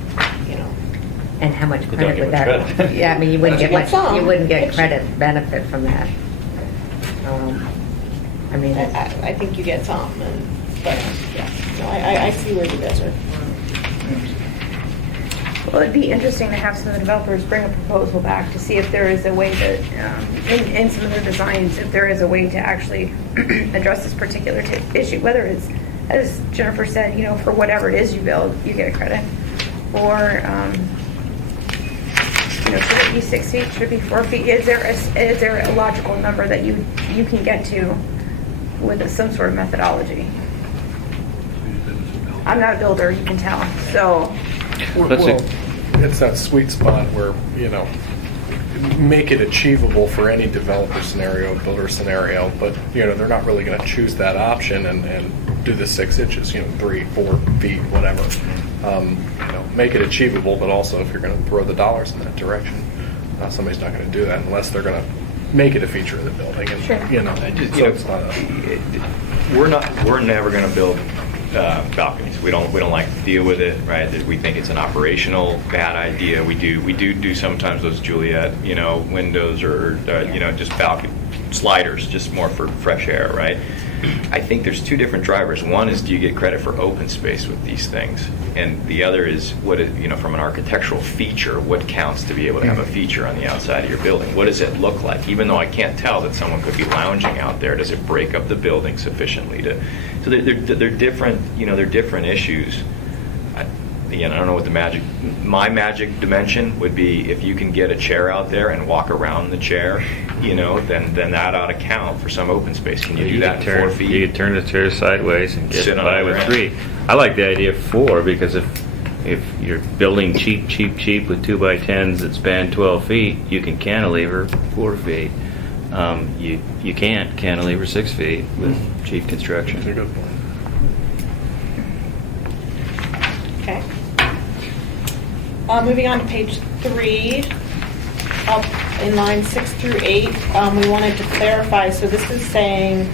And how much You don't credit get would much that? credit. Yeah, I mean, you wouldn't You get get much. some. You wouldn't get It's- credit benefit from that. I mean, I think you get some. But yeah, no, I see where you guys are. Well, it'd be interesting to have some of the developers bring a proposal back to see if there is a way that, in some of their designs, if there is a way to actually address this particular issue, whether it's, as Jennifer said, for whatever it is you build, you get a credit, or, should it be 6 feet, should it be 4 feet? Is there a logical number that you can get to with some sort of methodology? I'm not a builder, you can tell, so. Well, it's that sweet spot where, make it achievable for any developer scenario, builder scenario, but, they're not really going to choose that option and do the 6 inches, 3, 4 feet, whatever. Make it achievable, but also if you're going to throw the dollars in that direction, somebody's not going to do that unless they're going to make it a feature of the building. And, Sure. So it's not We're never going to build balconies. We don't like to deal with it, right? We think it's an operational bad idea. We do sometimes those Juliet, windows or just balcony sliders, just more for fresh air, right? I think there's 2 different drivers. One is, do you get credit for open space with these things? And the other is, from an architectural feature, what counts to be able to have a feature on the outside of your building? What does it look like? Even though I can't tell that someone could be lounging out there, does it break up the building sufficiently to? So they're different. They're different issues. Again, I don't know what my magic dimension would be. If you can get a chair out there and walk around the chair, then that ought to count for some open space. Can you do that in 4 feet? You could turn the chair sideways and get Sit on by the with ground. 3. I like the idea of 4 because if if you're building cheap with 2x10s that span 12 feet, you can cantilever 4 feet. You can't cantilever 6 feet with cheap construction. That's a good point. Okay. Moving on to page 3, up in line 6 through 8, we wanted to clarify, so this is saying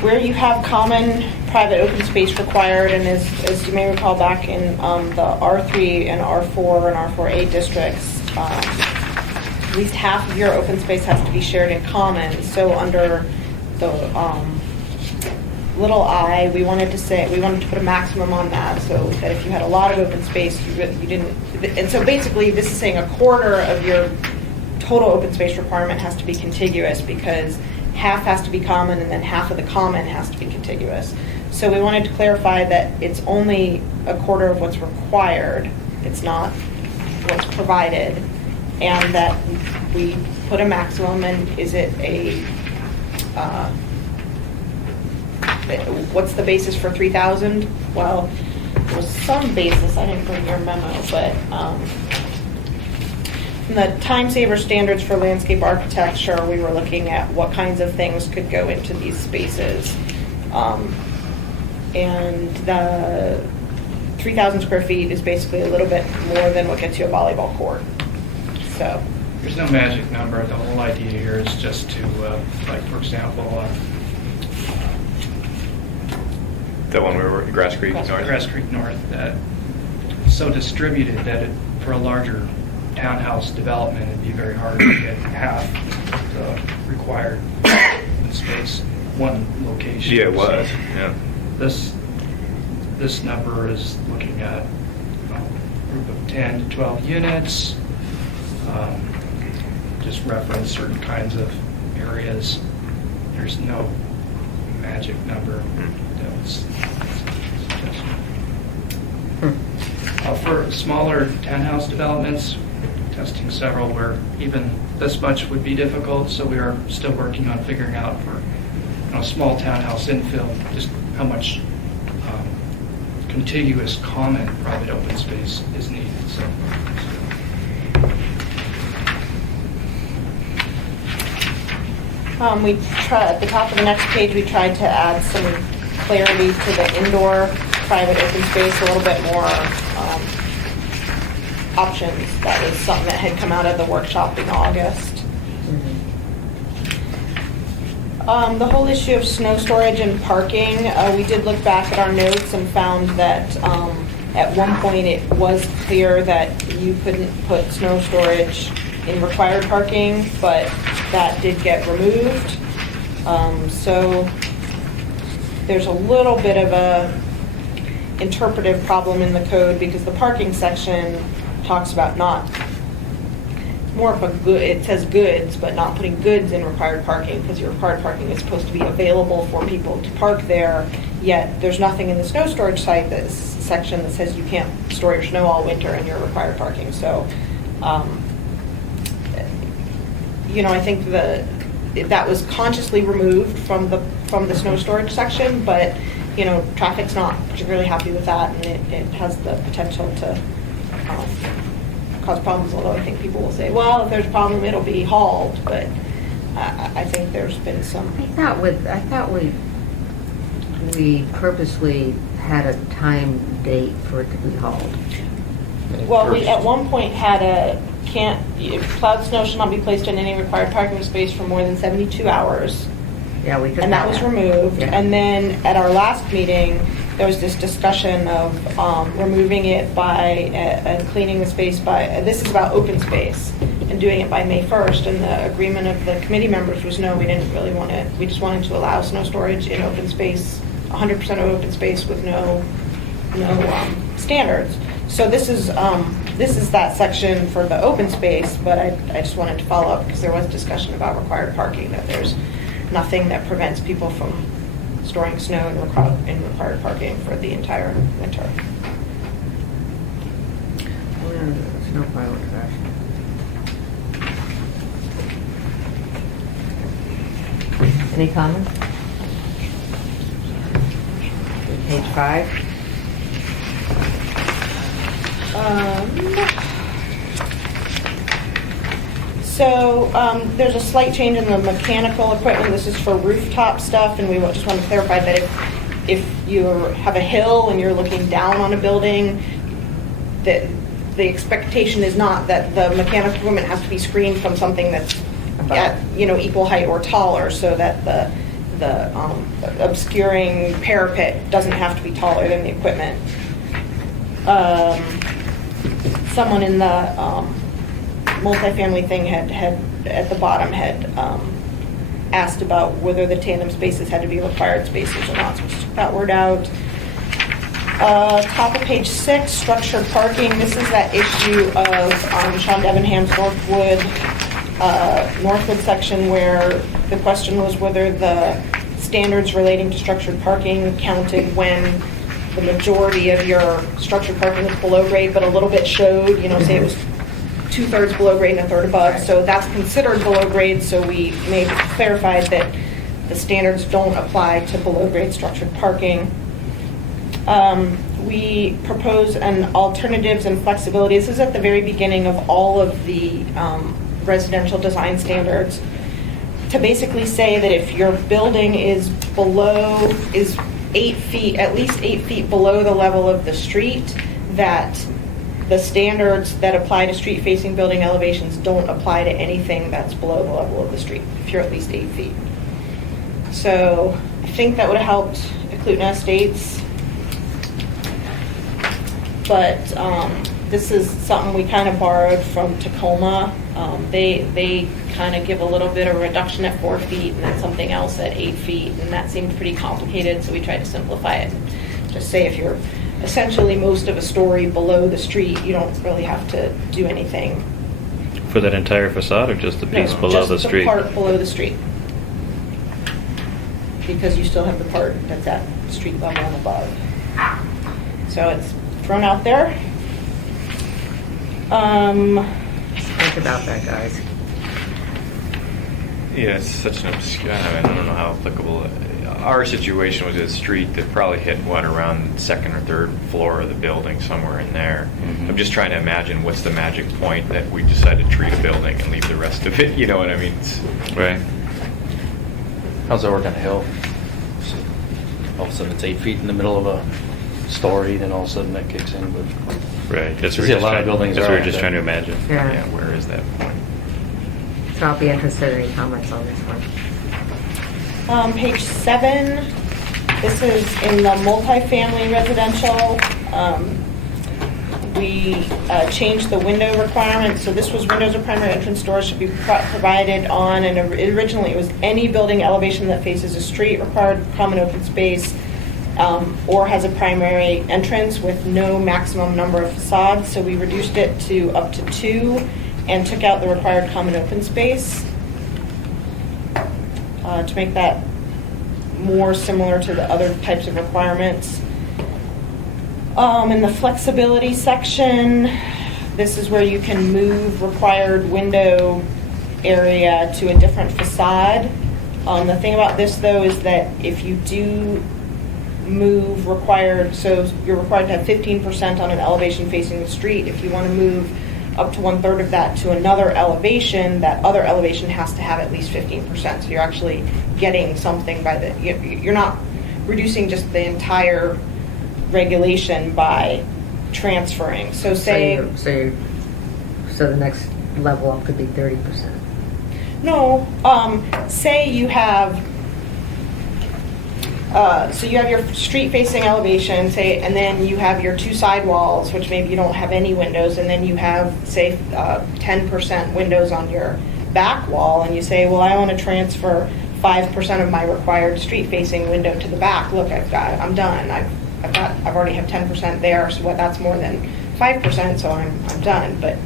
where you have common private open space required, and as you may recall back in the R3 and R4 and R4A districts, at least half of your open space has to be shared in common. So under the little I, we wanted to put a maximum on that, so that if you had a lot of open space, you didn't. And so basically, this is saying a quarter of your total open space requirement has to be contiguous, because half has to be common, and then half of the common has to be contiguous. So we wanted to clarify that it's only a quarter of what's required. It's not what's provided, and that we put a maximum. And is it a what's the basis for 3,000? Well, there was some basis. I didn't bring your memo, but in the time saver standards for landscape architecture, we were looking at what kinds of things could go into these spaces. And the 3,000 square feet is basically a little bit more than what gets you a volleyball court. So There's no magic number. The whole idea here is just to, like, for example, That one where we're Grass Creek North? Grass Creek North, that it's so distributed that for a larger townhouse development, it'd be very hard to get half the required space, one location. Yeah, it was. So Yeah. This number is looking at a group of 10 to 12 units, just reference certain kinds of areas. There's no magic number that was for smaller townhouse developments, testing several where even this much would be difficult, so we are still working on figuring out for small townhouse infill just how much contiguous common private open space is needed. So we tried, at the top of the next page, we tried to add some clarity to the indoor private open space, a little bit more options. That was something that had come out of the workshop in August. The whole issue of snow storage and parking, we did look back at our notes and found that at one point it was clear that you couldn't put snow storage in required parking, but that did get removed. So there's a little bit of a interpretive problem in the code, because the parking section talks about not more of a good, it says goods, but not putting goods in required parking, because your required parking is supposed to be available for people to park there, yet there's nothing in the snow storage site, this section, that says you can't store your snow all winter in your required parking. So I think that was consciously removed from the snow storage section, but traffic's not particularly happy with that, and it has the potential to cause problems. Although I think people will say, well, if there's a problem, it'll be hauled. But I think there's been some. I thought we purposely had a time date for it to be hauled. Well, we at one point had plowed snow shall not be placed in any required parking space for more than 72 hours. Yeah, we took and that was removed. Yeah. And then at our last meeting, there was this discussion of removing it by and cleaning the space by. This is about open space and doing it by May 1st. And the agreement of the committee members was no, we didn't really want it. We just wanted to allow snow storage in open space, 100% of open space with no standards. So this is that section for the open space, but I just wanted to follow up because there was discussion about required parking, that there's nothing that prevents people from storing snow in required parking for the entire winter. Snow pile trash. Any comments? Page 5. There's a slight change in the mechanical equipment. This is for rooftop stuff, and we just want to clarify that if you have a hill and you're looking down on a building, that the expectation is not that the mechanical equipment has to be screened from something that's at equal height or taller, so that the obscuring parapet doesn't have to be taller than the equipment. Someone in the multifamily thing had at the bottom had asked about whether the tandem spaces had to be required spaces or not, so we took that word out. Top of page 6, structured parking. This is that issue of Sean Debenham's Northwood section, where the question was whether the standards relating to structured parking counted when the majority of your structured parking was below grade, but a little bit showed, say it was 2/3 below grade and 1/3 above. So that's considered below grade, so we clarified that the standards don't apply to below grade structured parking. We propose an alternatives and flexibility. This is at the very beginning of all of the residential design standards, to basically say that if your building is 8 feet, at least 8 feet below the level of the street, that the standards that apply to street-facing building elevations don't apply to anything that's below the level of the street, if you're at least 8 feet. So I think that would have helped Eklutna Estates. But this is something we kind of borrowed from Tacoma. They kind of give a little bit of a reduction at 4 feet and then something else at 8 feet, and that seemed pretty complicated, so we tried to simplify it. Just say if you're essentially most of a story below the street, you don't really have to do anything. For that entire facade or just the piece below the street? Just the part below the street. Because you still have the part that's at street level and above. So it's thrown out there. Think about that, guys. Yeah, it's such an obscure, I don't know how applicable. Our situation was a street that probably hit around the second or third floor of the building, somewhere in there. Mm-hmm. I'm just trying to imagine what's the magic point that we decide to treat a building and leave the rest of it, you know what I mean? Right. How's that work on a hill? So all of a sudden it's 8 feet in the middle of a story, then all of a sudden that kicks in. But Right. That's See, a lot of buildings That's are what we're like just that. trying to imagine. Yeah. Where is that point? So I'll be interested in any comments on this one. Page 7, this is in the multifamily residential. We changed the window requirement. So this was windows or primary entrance doors should be provided on, and originally it was any building elevation that faces a street, required common open space, or has a primary entrance with no maximum number of facades. So we reduced it to up to 2 and took out the required common open space to make that more similar to the other types of requirements. In the flexibility section, this is where you can move required window area to a different facade. The thing about this, though, is that if you do move required, so you're required to have 15% on an elevation facing the street. If you want to move up to 1/3 of that to another elevation, that other elevation has to have at least 15%. So you're actually getting something by the, you're not reducing just the entire regulation by transferring. So say, So the next level up could be 30%. no, say you have, so you have your street-facing elevation, say, and then you have your 2 sidewalls, which maybe you don't have any windows, and then you have, say, 10% windows on your back wall, and you say, well, I want to transfer 5% of my required street-facing window to the back. Look, I'm done. I've already have 10% there, so that's more than 5%, so I'm done. But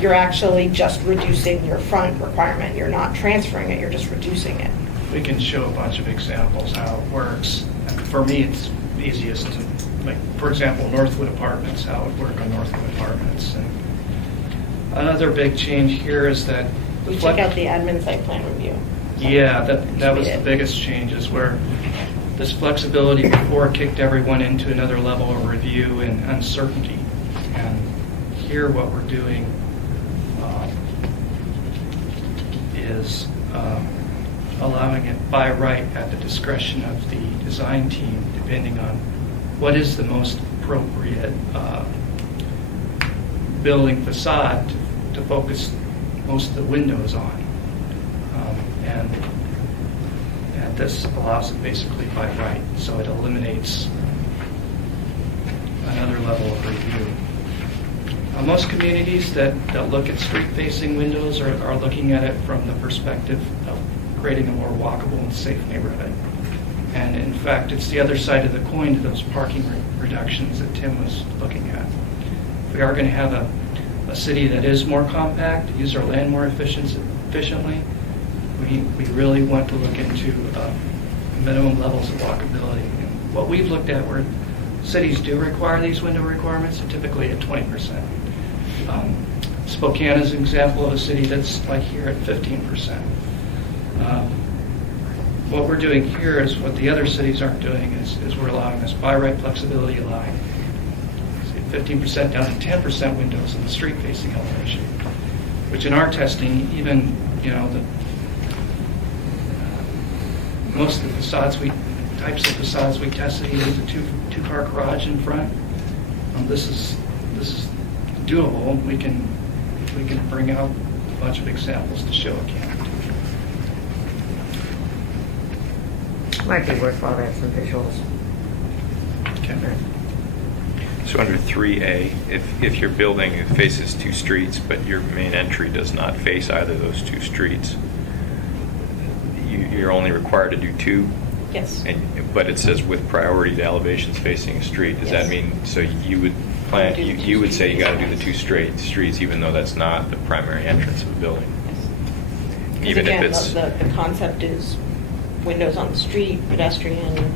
you're actually just reducing your front requirement. You're not transferring it. You're just reducing it. We can show a bunch of examples how it works. For me, it's easiest to, like, for example, Northwood Apartments, how it would work on Northwood Apartments. And another big change here is that We took out the admin site plan review. yeah, that was Should be the it. biggest change, is where this flexibility before kicked everyone into another level of review and uncertainty. here what we're doing is allowing it by right at the discretion of the design team, depending on what is the most appropriate building facade to focus most of the windows on. And this allows it basically by right, so it eliminates another level of review. Most communities that look at street-facing windows are looking at it from the perspective of creating a more walkable and safe neighborhood. And in fact, it's the other side of the coin to those parking reductions that Tim was looking at. If we are going to have a city that is more compact, use our land more efficiently, we really want to look into minimum levels of walkability. And what we've looked at where cities do require these window requirements are typically at 20%. Spokane is an example of a city that's like here at 15%. What we're doing here is what the other cities aren't doing is we're allowing this by right flexibility, allowing 15% down to 10% windows in the street-facing elevation, which in our testing, even, most of the types of facades we tested, either the two-car garage in front. This is doable. We can bring out a bunch of examples to show it can. Might be worthwhile to have some visuals. Okay. So under 3A, if your building faces two streets, but your main entry does not face either of those two streets, you're only required to do two? Yes. But it says with priority to elevations facing a street. Does that Yes. mean, so you would plan, you would say you got to do the two straight streets even though that's not the primary entrance of the building? Because Even again, if it's... the concept is windows on the street, pedestrian.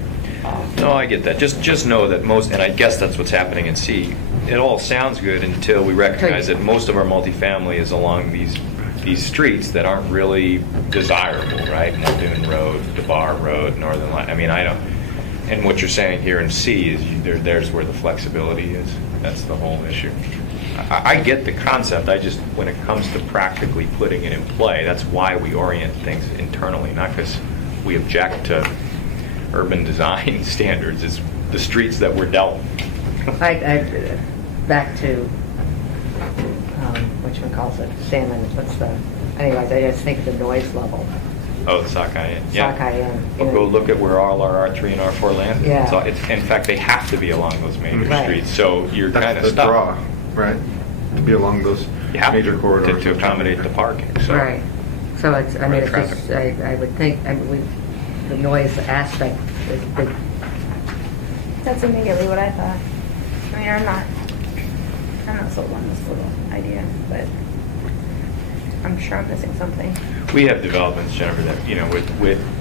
No, I get that. Just know that most, and I guess that's what's happening in C. It all sounds good until we recognize that most of our multifamily is along these streets that aren't really desirable, right? Muldoon Road, DeBar Road, Northern Line. I mean, I don't. And what you're saying here in C is there's where the flexibility is. That's the whole issue. I get the concept. I just, when it comes to practically putting it in play, that's why we orient things internally, not because we object to urban design standards. It's the streets that we're dealt. Back to which one calls it salmon? Anyways, I just think the noise level. Oh, the Sockeye Inn. Yeah. Sockeye Inn. Well, go look at where all our R3 and R4 land is. Yeah. In fact, they have to be along those major Right. streets. So you're kind That's of the stuck. draw, right? To be along those You have major corridors. to accommodate the parking. So. Right. So it's, I mean, Right, it's just, I would think, the noise aspect is big. That's immediately what I thought. I mean, I'm not sold on this little idea, but I'm sure I'm missing something. We have developments, Jennifer, that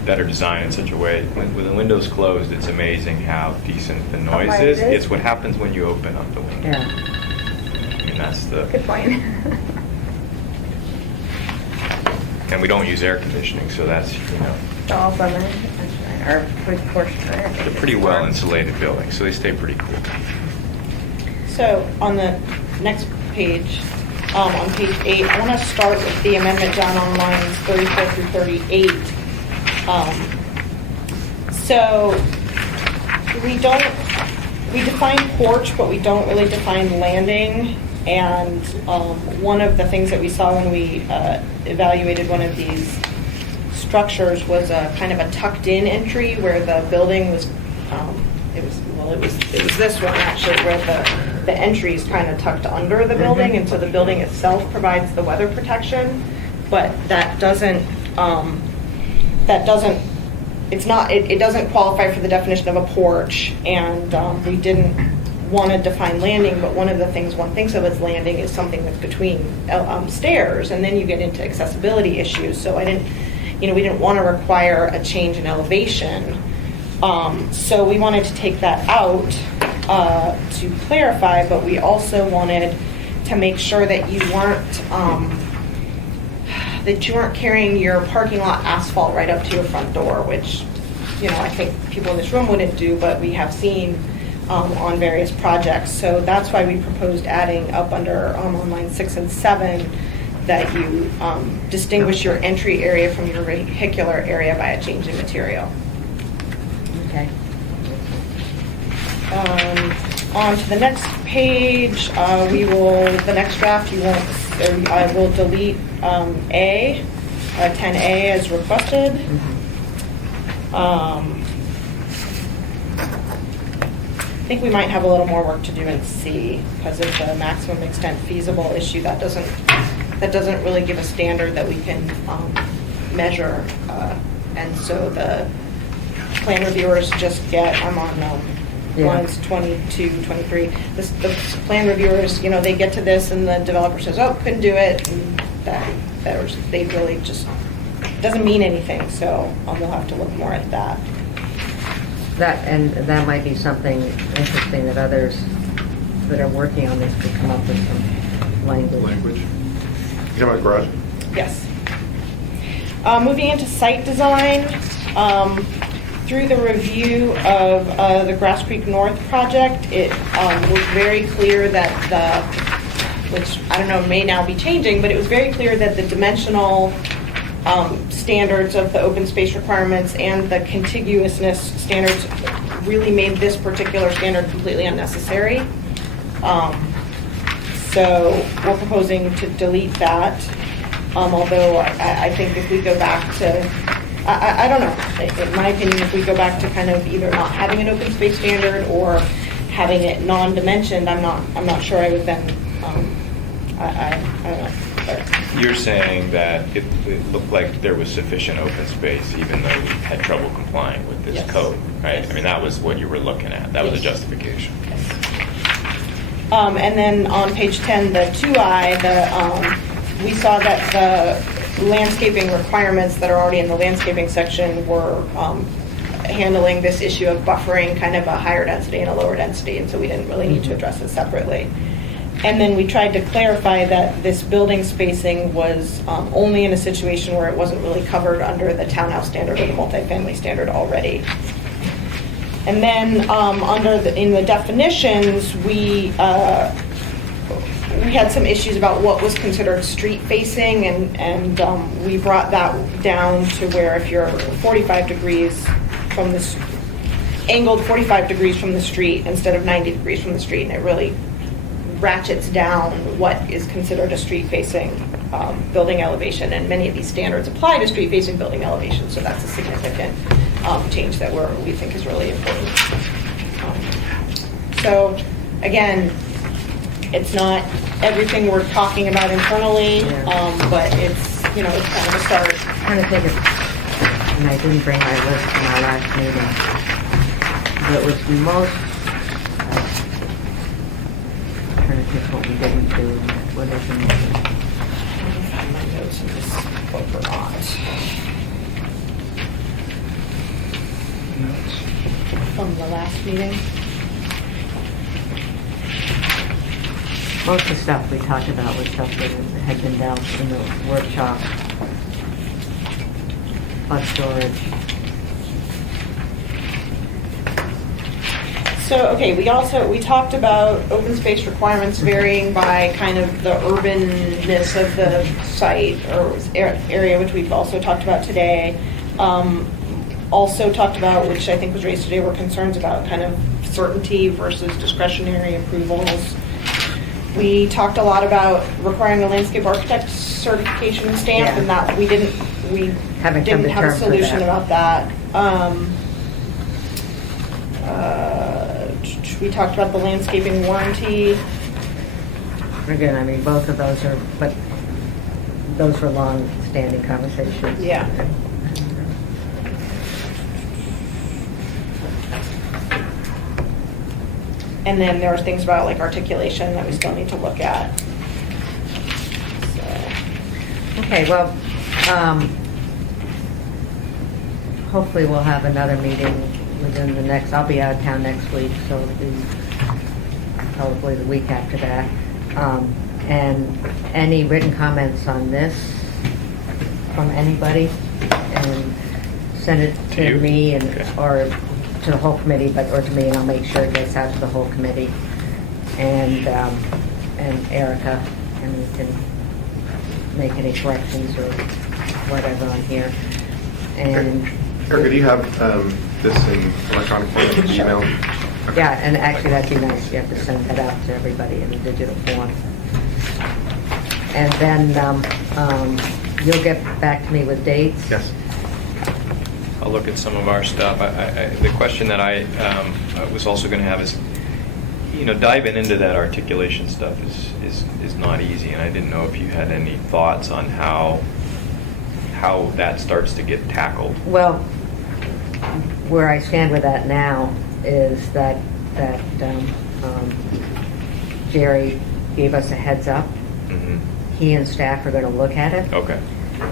that are designed in such a way, when the window's closed, it's amazing how decent the noise quiet is. it is. It's what happens when you open up the window. Yeah. I mean, that's the. Good point. And we don't use air conditioning, so that's, It's all summer, or a good portion of it. they're pretty well insulated buildings, so they stay pretty cool. So on the next page, on page 8, I want to start with the amendment down on lines 34 through 38. So we define porch, but we don't really define landing. And one of the things that we saw when we evaluated one of these structures was a kind of a tucked-in entry where the building was. It was this one actually, where the entry is kind of tucked under the building, and so the building itself provides the weather protection, but that doesn't. It doesn't qualify for the definition of a porch, and we didn't want to define landing, but one of the things one thinks of as landing is something that's between stairs, and then you get into accessibility issues. So we didn't want to require a change in elevation. So we wanted to take that out to clarify, but we also wanted to make sure that you weren't carrying your parking lot asphalt right up to your front door, which I think people in this room wouldn't do, but we have seen on various projects. So that's why we proposed adding up under on line 6 and 7 that you distinguish your entry area from your vehicular area by a change in material. Okay. On to the next page, the next draft, I will delete 10A as requested. I think we might have a little more work to do in C because of the maximum extent feasible issue. That doesn't really give a standard that we can measure, and so the plan reviewers just get. I'm on lines 22, 23. The plan reviewers, they get to this, and the developer says, "Oh, couldn't do it," and they really just doesn't mean anything. So we'll have to look more at that. That might be something interesting that others that are working on this could come up with some language. You talking about garage? Yes. Moving into site design, through the review of the Grass Creek North project, it was very clear that which I don't know, may now be changing, but it was very clear that the dimensional standards of the open space requirements and the contiguousness standards really made this particular standard completely unnecessary. So we're proposing to delete that. Although I think if we go back to, I don't know, in my opinion, if we go back to kind of either not having an open space standard or having it non-dimensioned, I'm not sure I would then, I don't know. But You're saying that it looked like there was sufficient open space even though we had trouble complying with this Yes. code, right? Yes. I mean, that was what you were looking at. That was a Yes. justification. And then on page 10, the 2I, we saw that the landscaping requirements that are already in the landscaping section were handling this issue of buffering kind of a higher density and a lower density, and so we didn't really need to address it separately. And then we tried to clarify that this building spacing was only in a situation where it wasn't really covered under the townhouse standard or the multifamily standard already. And then in the definitions, we had some issues about what was considered street facing, and we brought that down to where if you're 45 degrees from the angled 45 degrees from the street instead of 90 degrees from the street, and it really ratchets down what is considered a street facing building elevation, and many of these standards apply to street facing building elevation, so that's a significant change that we think is really important. So again, it's not everything we're talking about internally, but it's kind of a start. Trying to think of, and I didn't bring my list from our last meeting, but it was most, I'm trying to think what we didn't do, what isn't. Let me find my notes and just what we're not. From the last meeting. Most of the stuff we talked about was stuff that had been dealt in the workshop. Plus storage. So, okay, we talked about open space requirements varying by kind of the urbanness of the site or area, which we've also talked about today. Also talked about, which I think was raised today, were concerns about kind of certainty versus discretionary approvals. We talked a lot about requiring a landscape architect certification stamp, Yeah. and that we didn't Haven't come to have a terms with solution that. about that. We talked about the landscaping warranty. Again, I mean, both of those are, but those were long-standing conversations. Yeah. And then there are things about like articulation that we still need to look at. So, Okay, well, hopefully we'll have another meeting within the next, I'll be out of town next week, so it'll be probably the week after that. And any written comments on this from anybody? And send it To to you? me Okay. or to the whole committee, or to me, and I'll make sure it gets out to the whole committee. And Erica, and we can make any corrections or whatever on here. And Erica, do you have this in electronic form, email? Okay. yeah, and actually that'd be nice. You have to send that out to everybody in a digital form. And then you'll get back to me with dates. Yes. I'll look at some of our stuff. The question that I was also going to have is, diving into that articulation stuff is not easy, and I didn't know if you had any thoughts on how that starts to get tackled. Well, where I stand with that now is that Jerry gave us a heads up. Mhm. He and staff are going to look at it. Okay.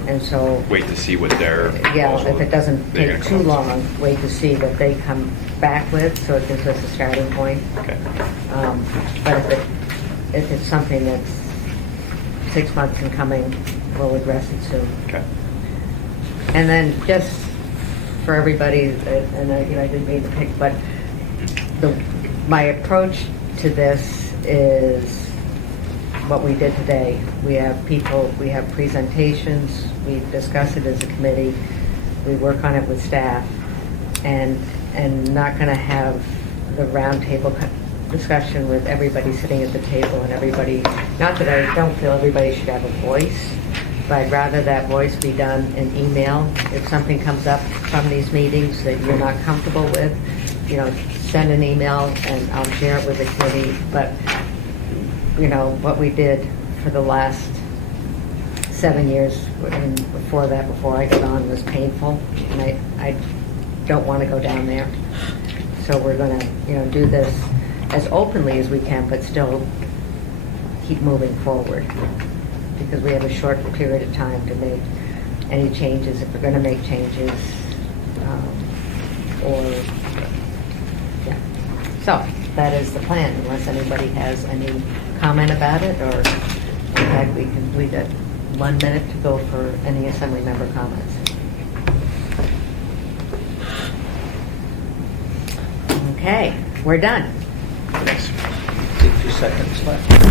And so, Wait to see what their yeah, proposal if it doesn't they're take gonna too come up long, wait to see what they come back with, so it gives us a starting point. with. Okay. But if it's something that's 6 months in coming, we'll address it soon. Okay. And then just for everybody, and I didn't mean to pick, but my approach to this is what we did today. We have people, we have presentations, we discuss it as a committee, we work on it with staff, and not going to have the roundtable discussion with everybody sitting at the table and everybody, not that I don't feel everybody should have a voice, but I'd rather that voice be done in email. If something comes up from these meetings that you're not comfortable with, send an email and I'll share it with the committee. But what we did for the last 7 years, and before that, before I got on, was painful, and I don't want to go down there. So we're going to, do this as openly as we can, but still keep moving forward, because we have a short period of time to make any changes, if we're going to make changes, So that is the plan, unless anybody has any comment about it, or in fact, we got 1 minute to go for any assembly member comments. Okay, we're done. Take 2 seconds left.